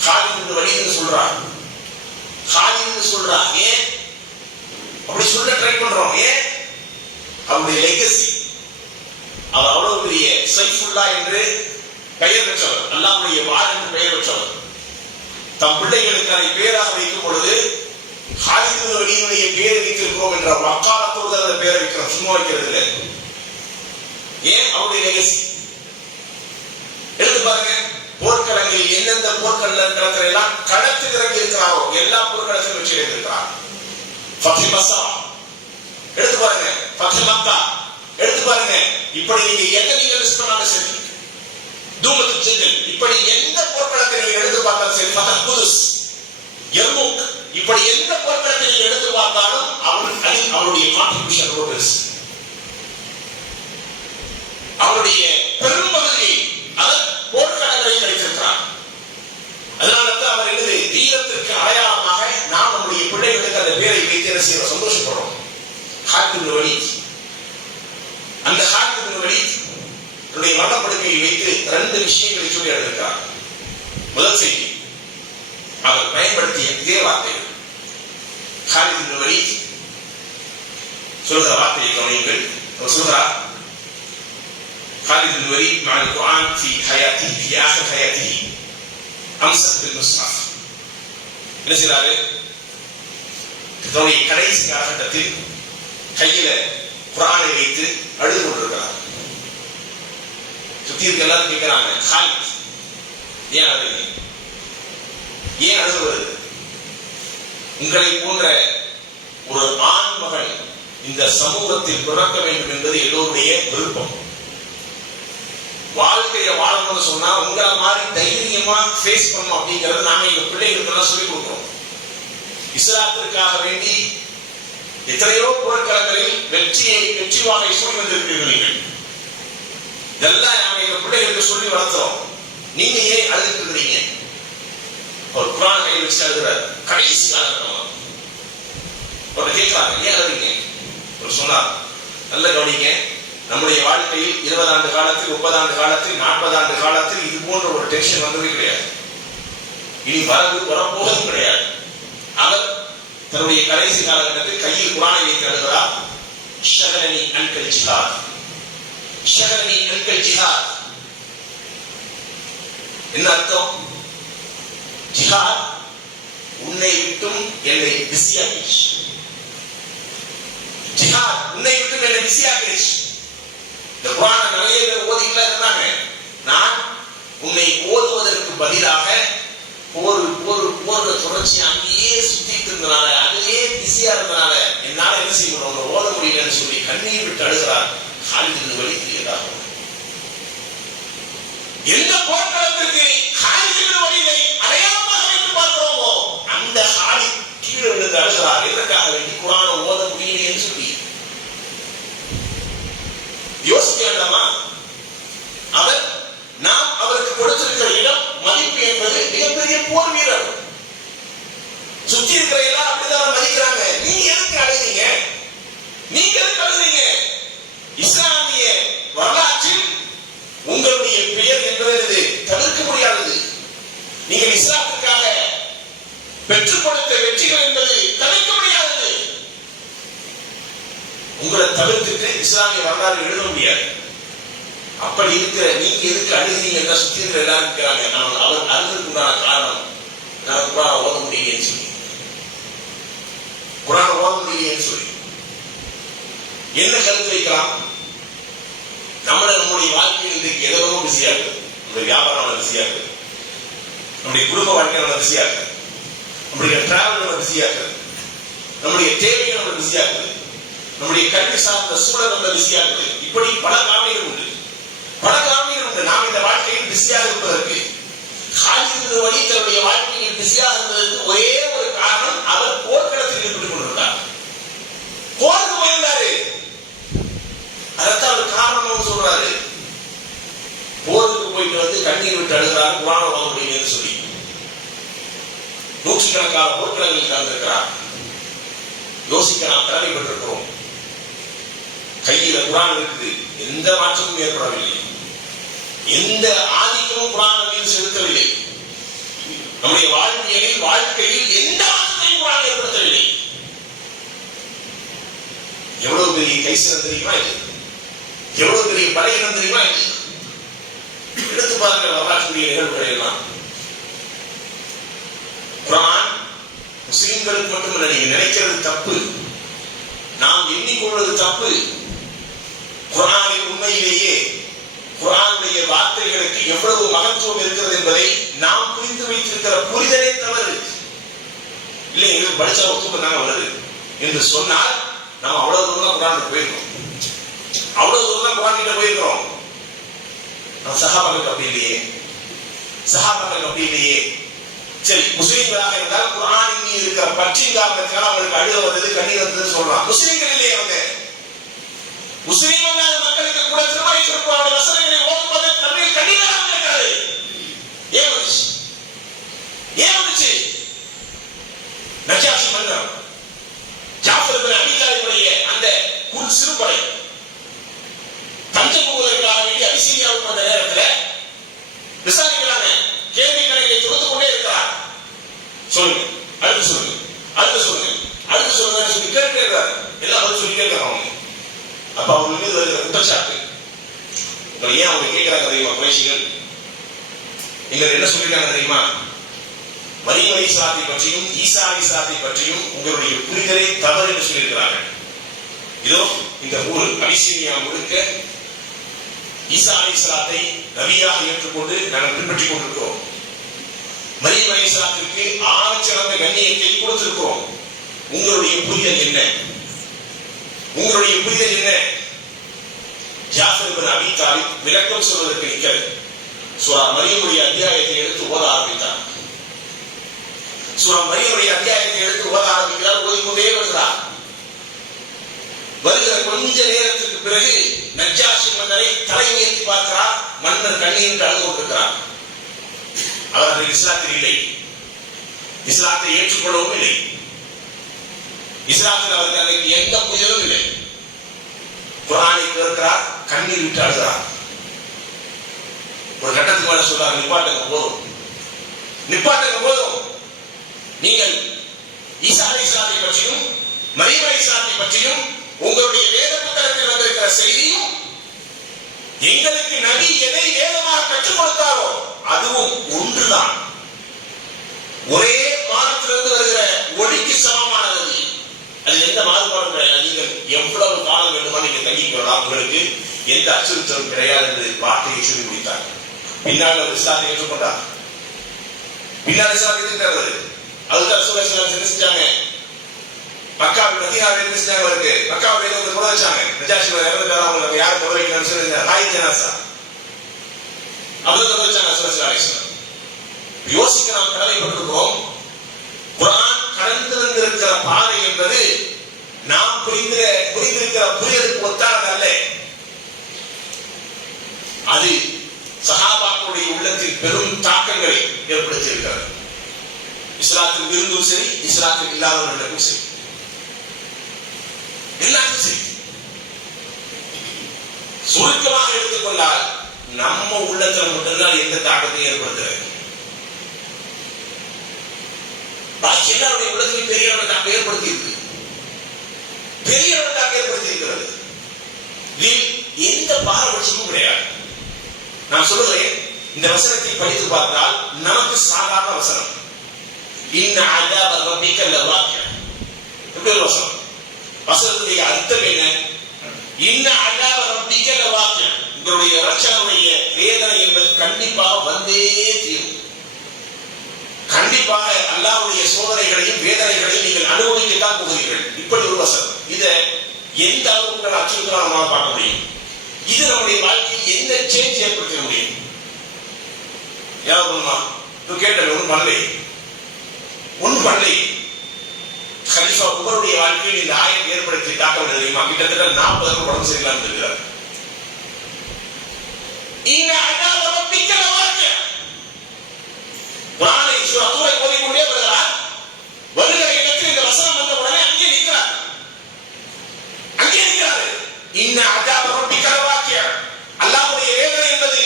காலித் இப்னு வலீத் சொல்றார். ஏன் அப்படி சொல்ல ட்ரை பண்றோம்? ஏன்? அவருடைய லெகசி, அவர் அவ்வளவு பெரிய சைஃபுல்லா என்று பெயர் பெற்றவர், அல்லாஹ்வுடைய வார் என்று பெயர் பெற்றவர். தம் பிள்ளைகளுக்கு அதை பெயராக வைக்கும் பொழுது காலித் இப்னு வலீதுடைய பெயரை வைத்திருக்கிறோம் என்ற வக்காலத்தோடு அந்த பெயரை வைக்கிறோம், சும்மா வைக்கிறது இல்லை. ஏன்? அவருடைய லெகசி. எடுத்து பாருங்க, போர்க்களங்களில் எந்தெந்த போர்க்களத்தில் எல்லாம் களத்தில் இறங்கி இருக்கிறாரோ எல்லா போர்க்களத்திலும் வெற்றி அடைந்திருக்கிறார். ஃபத்ஹ் மஸ்ஸா எடுத்து பாருங்க, ஃபத்ஹ் மக்கா எடுத்து பாருங்க. இப்படி நீங்க எதை நீங்க லிஸ்ட் பண்ணாலும் சரி, தூமத்துல் ஜதல், இப்படி எந்த போர்க்களத்தை நீங்க எடுத்து பார்த்தாலும் சரி, ஃபத்ஹ் குதுஸ், யர்முக், இப்படி எந்த போர்க்களத்தை நீங்கள் எடுத்து பார்த்தாலும் அவருடைய கான்ட்ரிபியூஷன் ரொம்ப பெருசு. அவருடைய பெரும்பகுதியை அவர் போர்க்களங்களில் கிடைத்திருக்கிறார். அதனால்தான் அவர் என்னது வீரத்திற்கு அடையாளமாக நாம் நம்முடைய பிள்ளைகளுக்கு அந்த பேரை வைத்து சந்தோஷப்படுறோம். Khalid ibn Walid. அந்த ஹாலித் இப்னு வலீத் தன்னுடைய மரணப்படுக்கையை வைத்து 2 விஷயங்களை சொல்லி எழுதியிருக்கிறார். முதல் செய்தி, அவர் பயன்படுத்திய இதே வார்த்தைகள். ஹாலித் இப்னு வலீத் சொல்கிற வார்த்தையை கவனியுங்கள். அவர் சொல்கிறார், ஹாலித் இப்னு வலீத் மஅல் குர்ஆன் ஃபீ ஹயாத்திஹி ஃபீ ஆகிர் ஹயாத்திஹி அம்ஸக் பில் முஸ்ஹஃப். என்ன செய்றாரு? தன்னுடைய கடைசி காலகட்டத்தில் கையில குர்ஆனை வைத்து அழுது கொண்டிருக்கிறார். சுத்தி இருக்க எல்லாரும் கேட்கிறாங்க, ஹாலித் ஏன் அழுகிறீங்க? ஏன் அழுகுவது? உங்களை போன்ற ஒரு ஆண் மகன் இந்த சமூகத்தில் பிறக்க வேண்டும் என்பது எல்லோருடைய விருப்பம். வாழ்க்கையை வாழணும்னு சொன்னா உங்களை மாதிரி தைரியமா ஃபேஸ் பண்ணணும் அப்படிங்கறது நாம எங்க பிள்ளைகளுக்கு சொல்லிக் கொடுக்கிறோம். இஸ்லாத்திற்காக வேண்டி எத்தனையோ போர்க்களங்களில் வெற்றி வாகை சூழ் வந்திருக்கிறீர்கள். நீங்கள் இதெல்லாம் நாம எங்க பிள்ளைகளுக்கு சொல்லி வளர்த்துறோம். நீங்க ஏன் அழுதுட்டு இருக்கிறீங்க? ஒரு குர்ஆன் கையில் வச்சு அழுகிறார். கடைசி காலகட்டம் ஒரு கேட்கிறாங்க, ஏன் அழுறீங்க? ஒரு சொன்னார், நல்ல கவனிங்க, நம்முடைய வாழ்க்கையில் 20 ஆண்டு காலத்தில், 30 ஆண்டு காலத்தில், 40 ஆண்டு காலத்தில் இது போன்ற ஒரு டென்ஷன் வந்தது கிடையாது. இனி வரப்போவதும் கிடையாது. அவர் தன்னுடைய கடைசி காலகட்டத்தில் கையில் குர்ஆனை வைத்து அழுகிறார். ஷகலனி அன்கல் ஜிஹாத், ஷகலனி அன்கல் ஜிஹாத். என்ன அர்த்தம்? ஜிஹாத் உன்னை விட்டும் என்னை பிஸியாக்கிடுச்சு. ஜிஹாத் உன்னை விட்டும் என்னை பிஸியாக்கிடுச்சு. இந்த குர்ஆனை நிறைய பேர் ஓதிக்கலாம் இருந்தாங்க. நான் உன்னை ஓதுவதற்கு பதிலாக போர் தொடர்ச்சி அங்கேயே சுத்திட்டு இருந்தனால, அதுலயே பிஸியா இருந்தனால என்னால என்ன செய்ய முடியும், ஓத முடியலன்னு சொல்லி கண்ணீர் விட்டு அழுகிறார். ஹாலித் இப்னு வலீத் தெரியாதா? எந்த போர்க்களத்திற்கு ஹாலித் இப்னு வலீதை அடையாளமாக வைத்து பார்க்கிறோமோ அந்த ஹாலித் கீழே விழுந்து அழுகிறார். எதற்காக வேண்டி? குர்ஆனை ஓத முடியலைன்னு சொல்லி. யோசிக்க வேண்டாமா? அவர் நாம் அவருக்கு கொடுத்திருக்கிற இடம், மதிப்பு என்பது மிகப்பெரிய போர் வீரர். சுத்தி இருக்கிற எல்லாம் அப்படிதான் மதிக்கிறாங்க. நீங்க எதுக்கு அழுதீங்க? நீங்க எதுக்கு அழுதீங்க? இஸ்லாமிய வரலாற்றில் உங்களுடைய பெயர் என்பது தவிர்க்க முடியாதது. நீங்கள் இஸ்லாத்துக்காக பெற்றுக் கொடுத்த வெற்றிகள் என்பது தவிர்க்க முடியாதது. உங்களை தவிர்த்துட்டு இஸ்லாமிய வரலாறு எழுத முடியாது. அப்படி இருக்கிற நீங்க எதுக்கு அழுகிறீங்க என்ற சுத்தி இருக்கிற எல்லாரும் இருக்கிறாங்க. அவர் அழுகிறதுக்கு உண்டான காரணம், நான் குர்ஆனை ஓத முடியலைன்னு சொல்லி, குர்ஆனை ஓத முடியலைன்னு சொல்லி என்ன கருத்து வைக்கலாம்? நம்முடைய வாழ்க்கையில் இன்றைக்கு எதோ பிஸியா இருக்கு. நம்முடைய வியாபாரம் பிஸியா இருக்கு, நம்முடைய குடும்ப வாழ்க்கை நம்ம பிஸியா இருக்கு, நம்முடைய டிராவல் நம்ம பிஸியா இருக்கு, நம்முடைய தேவைகள் நம்ம பிஸியா இருக்கு, நம்முடைய கல்வி சார்ந்த சூழல் நம்ம பிஸியா இருக்கு. இப்படி பல காரணிகள் உண்டு. நாம் இந்த வாழ்க்கையில் பிஸியாக இருப்பதற்கு, ஹாலித் இப்னு வலீத் தன்னுடைய வாழ்க்கையில் பிஸியாக இருப்பதற்கு ஒரே ஒரு காரணம், அவர் போர்க்களத்தில் ஈடுபட்டுக் கொண்டிருந்தார். போருக்கு போயிருந்தாரு. அதைத்தான் அவர் காரணம் சொல்றாரு. போருக்கு போயிட்டு வந்து கண்ணீர் விட்டு அழுகிறார், குர்ஆனை ஓத முடியலன்னு சொல்லி. நூற்றுக்கணக்கான போர்க்களங்களில் கலந்திருக்கிறார். யோசிக்க நாம் கடமைப்பட்டிருக்கிறோம். கையில குர்ஆன் இருக்குது, எந்த மாற்றமும் ஏற்படவில்லை, எந்த ஆதிக்கமும் குர்ஆன் மீது செலுத்தவில்லை. நம்முடைய வாழ்க்கையில் எந்த ஆதிக்கத்தையும் குர்ஆன் ஏற்படுத்தவில்லை. எவ்வளவு பெரிய கைசிறம் தெரியுமா இது? எவ்வளவு பெரிய படையினம் தெரியுமா இது? எடுத்து பாருங்க வரலாற்றுடைய நிகழ்வுகளை எல்லாம். குர்ஆன் முஸ்லிம்களுக்கு மட்டுமல்ல, நீங்க நினைக்கிறது தப்பு, நாம் எண்ணிக்கொள்வது தப்பு. குர்ஆனில் உண்மையிலேயே குர்ஆனுடைய வார்த்தைகளுக்கு எவ்வளவு மகத்துவம் இருக்கிறது என்பதை நாம் புரிந்து வைத்திருக்கிற புரிதலே தவறு. இல்லை, எங்களுக்கு படிச்சா ஒத்துக்கம் தாங்க வருது என்று சொன்னால் நாம் அவ்வளவு தூரம் தான் குர்ஆனுக்கு போயிருக்கோம். அவ்வளவு தூரம் தான் குர்ஆன் கிட்ட போயிருக்கிறோம். நாம் சஹாபாக்கள் அப்படி இல்லையே. சரி, முஸ்லிம்களாக இருந்தால் குர்ஆனின் மீது இருக்கிற பற்றின் காரணத்தினால் அவங்களுக்கு அழுக வந்தது, கண்ணீர் வந்ததுன்னு சொல்றான். முஸ்லிம்கள் இல்லையே அவங்க. முஸ்லிம் அல்லாத மக்களுக்கு கூட திருமறை திருக்குர்ஆனுடைய வசனங்களை ஓதும்போது கண்ணீராக வந்திருக்கிறது. ஏன் வந்துச்சு? ஏன் வந்துச்சு? நஜாஷி மன்னர் ஜாஃபர் இப்னு அபீ தாலிபுடைய அந்த சிறுபடை தஞ்சம் புகுவதற்காக வேண்டி அபிசீனியாவுக்கு வந்த நேரத்தில் விசாரிக்கிறாங்க. கேள்வி கணைகளை தொடுத்துக் கொண்டே இருக்கிறார். சொல்லுங்க, அடுத்து சொல்லுங்க, அடுத்து சொல்லுங்க, அடுத்து சொல்லுங்க சொல்லி கேட்டுட்டே இருக்காரு. எல்லாம் பதில் சொல்லிட்டே இருக்காங்க. அப்ப அவங்க மீது வருகிற குற்றச்சாட்டு, உங்களை ஏன் அவங்க கேட்கிறாங்க தெரியுமா? குறைஷிகள் நீங்கள் என்ன சொல்லிருக்காங்க தெரியுமா? மரியம் அலைஹிஸ்ஸலாத்தை பற்றியும் ஈசா அலைஹிஸ்ஸலாத்தை பற்றியும் உங்களுடைய புரிதலை தவறு என்று சொல்லியிருக்கிறார்கள். இதோ இந்த ஊர் அபிசீனியா முழுக்க ஈசா அலைஹிஸ்ஸலாத்தை நபியாக ஏற்றுக்கொண்டு நாங்கள் பின்பற்றிக் கொண்டிருக்கிறோம். மரியம் அலைஹிஸ்ஸலாத்திற்கு ஆச்சரித்த கண்ணியத்தை கொடுத்திருக்கிறோம். உங்களுடைய புரிதல் என்ன? உங்களுடைய புரிதல் என்ன? ஜாஃபர் இப்னு அபீ தாலிப் விளக்கம் சொல்வதற்கு நிற்க சூரா மரியமுடைய அத்தியாயத்தை எடுத்து ஓத ஆரம்பித்தார். சூரா மரியமுடைய அத்தியாயத்தை எடுத்து ஓத ஆரம்பிக்கிறார். ஓதிக்கொண்டே வருகிறார். வருகிற கொஞ்ச நேரத்துக்கு பிறகு நஜ்ஜாஷி மன்னரை தலை உயர்த்தி பார்க்கிறார். மன்னர் கண்ணீர் அழுது கொண்டிருக்கிறார். அவர்கள் இஸ்லாத்தில் இல்லை, இஸ்லாத்தை ஏற்றுக்கொள்ளவும் இல்லை, இஸ்லாத்தில் அவர்களுக்கு எந்த புயலும் இல்லை. குர்ஆனை கேட்கிறார், கண்ணீர் விட்டு அழுகிறார். ஒரு கட்டத்துக்கு மேல சொல்றாங்க, நிப்பாட்டுங்க போதும், நிப்பாட்டுங்க போதும். நீங்கள் ஈசா அலைஹிஸ்ஸலாத்தை பற்றியும் மரியம் அலைஹிஸ்ஸலாத்தை பற்றியும் உங்களுடைய வேத புத்தகத்தில் வந்திருக்கிற செய்தியும் எங்களுக்கு நபி எதை வேதமாக கற்றுக் கொடுத்தாரோ அதுவும் ஒன்றுதான். ஒரே மாதத்திலிருந்து வருகிற ஒளிக்கு சமமானது. அது எந்த மாறுபாடும் கிடையாது. நீங்கள் எவ்வளவு காலம் வேண்டுமானால் நீங்கள் தங்கிக் கொள்ளலாம், உங்களுக்கு எந்த அச்சுறுத்தலும் கிடையாது என்று வார்த்தையை சொல்லி முடித்தார். பின்னால் ஒரு இஸ்லாத்தை ஏற்றுக்கொண்டார். பின்னால் இஸ்லாத்தை ஏற்றுக்கிறார். அதுதான் ரசூலுல்லாஹி ஸல்லல்லாஹு அலைஹி வஸல்லம் செஞ்சாங்க. மக்காவில் மதீனாவில் என்ன செஞ்சாங்க? அவருக்கு மக்காவில் வந்து தொட வச்சாங்க. நஜாஷி இறந்துட்டாரா, அவங்க யாரை தொட வைக்கணும்னு சொல்லி ராய் ஜனாசா அவங்க தொட வச்சாங்க ரசூலுல்லாஹி ஸல்லல்லாஹு அலைஹி வஸல்லம். யோசிக்க நாம் கடமைப்பட்டிருக்கிறோம். குர்ஆன் கடந்து வந்திருக்கிற பாதை என்பது நாம் புரிந்திருக்கிற புரியலுக்கு ஒத்தானது அல்ல. அது சஹாபாக்களுடைய உள்ளத்தில் பெரும் தாக்கங்களை ஏற்படுத்தி இருக்கிறது. இஸ்லாத்தில் இருந்தும் சரி, இஸ்லாத்தில் இல்லாதவர்களுக்கும் சரி, எல்லாருக்கும் சரி. சுருக்கமாக எடுத்துக்கொண்டால் நம்ம உள்ளத்தில் மட்டும்தான் எந்த தாக்கத்தையும் ஏற்படுத்துகிறது. பாக்கி எல்லாருடைய உள்ளத்திலும் பெரிய தாக்கம் ஏற்படுத்தி இருக்கு, பெரிய தாக்கம் ஏற்படுத்தி இருக்கிறது. எந்த பாரபட்சமும் கிடையாது. நான் சொல்லுகிறேன், இந்த வசனத்தை படித்து பார்த்தால் நமக்கு சாதாரண வசனம். இன்ன அஸாப ரப்பிக லவாக்கிஅ. இப்படி ஒரு வசனம். வசனத்துடைய அர்த்தம் என்ன? இன்ன அஸாப ரப்பிக லவாக்கிஅ. உங்களுடைய இரட்சகனுடைய வேதனை என்பது கண்டிப்பாக வந்தே தீரும். கண்டிப்பாக அல்லாஹ்வுடைய சோதனைகளையும் வேதனைகளையும் நீங்கள் அனுபவிக்கத்தான் போகிறீர்கள். இப்படி ஒரு வசனம். இதை எந்த அளவுக்கு அச்சுறுத்தலாம் நம்மளால பார்க்க முடியும். இது நம்முடைய வாழ்க்கையில் என்ன சேஞ்ச் ஏற்படுத்த முடியும்? யாரும் கேட்டது ஒன்றும் பண்ணலை, ஒன்றும் பண்ணலை. கலீஃபா உமருடைய வாழ்க்கையில் இந்த ஆயத்தை ஏற்படுத்தி தாக்கம் தெரியுமா? கிட்டத்தட்ட 40 உடம்பு சரியில்லாமல் இருக்கிறார். குர்ஆனை சூரா தூரை ஓதிக்கொண்டே வருகிறார். வருகிற இடத்தில் இந்த வசனம் வந்த உடனே அங்கே நிற்கிறார். அங்கே நிற்கிறார். இன்ன அஸாப ரப்பிக லவாக்கிஅ. அல்லாஹ்வுடைய வேதனை என்பது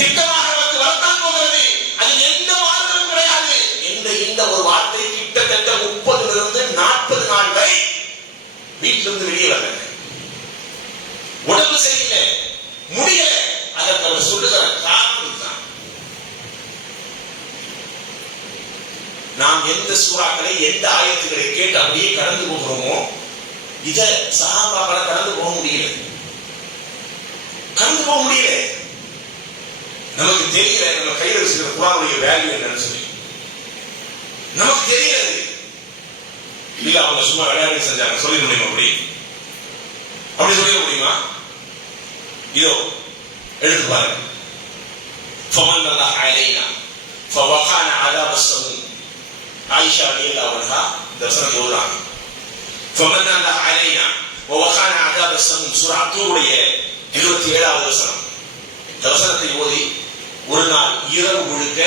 திட்டமாக நமக்கு வரத்தான் போகிறது. அது எந்த மாறுதலும் கிடையாது. இந்த ஒரு வார்த்தை கிட்டத்தட்ட 30 to 40 நாள் வரை வீட்டிலிருந்து வெளியே வரல. உடம்பு சரியில்லை, முடியல. அதற்கு அவர் சொல்லுகிற காரணம் தான். நாம் எந்த சூறாக்களை எந்த ஆயத்துக்களை கேட்டு அப்படியே கடந்து போகிறோமோ இத சஹாபாக்களை கடந்து போக முடியல, கடந்து போக முடியல. நமக்கு தெரியல நம்ம கையில் வச்சிருக்கிற குர்ஆனுடைய வேல்யூ என்னன்னு சொல்லி நமக்கு தெரியாது. இல்ல அவங்க சும்மா விளையாடி செஞ்சாங்க சொல்லிட முடியுமா? அப்படி சொல்லிட முடியுமா? இதோ எடுத்து பாருங்க. فمن الله علينا فوقعنا عذاب السموم ஆயிஷா ரலியல்லாஹு அன்ஹா இந்த வசனத்தை ஓதுறாங்க. ஃபமன்னா அல்லாஹ் அலைனா வவகான அதாப ஸமூம் சூரா தூருடைய 27வது வசனம். இந்த வசனத்தை ஓதி ஒரு நாள் இரவு முழுக்க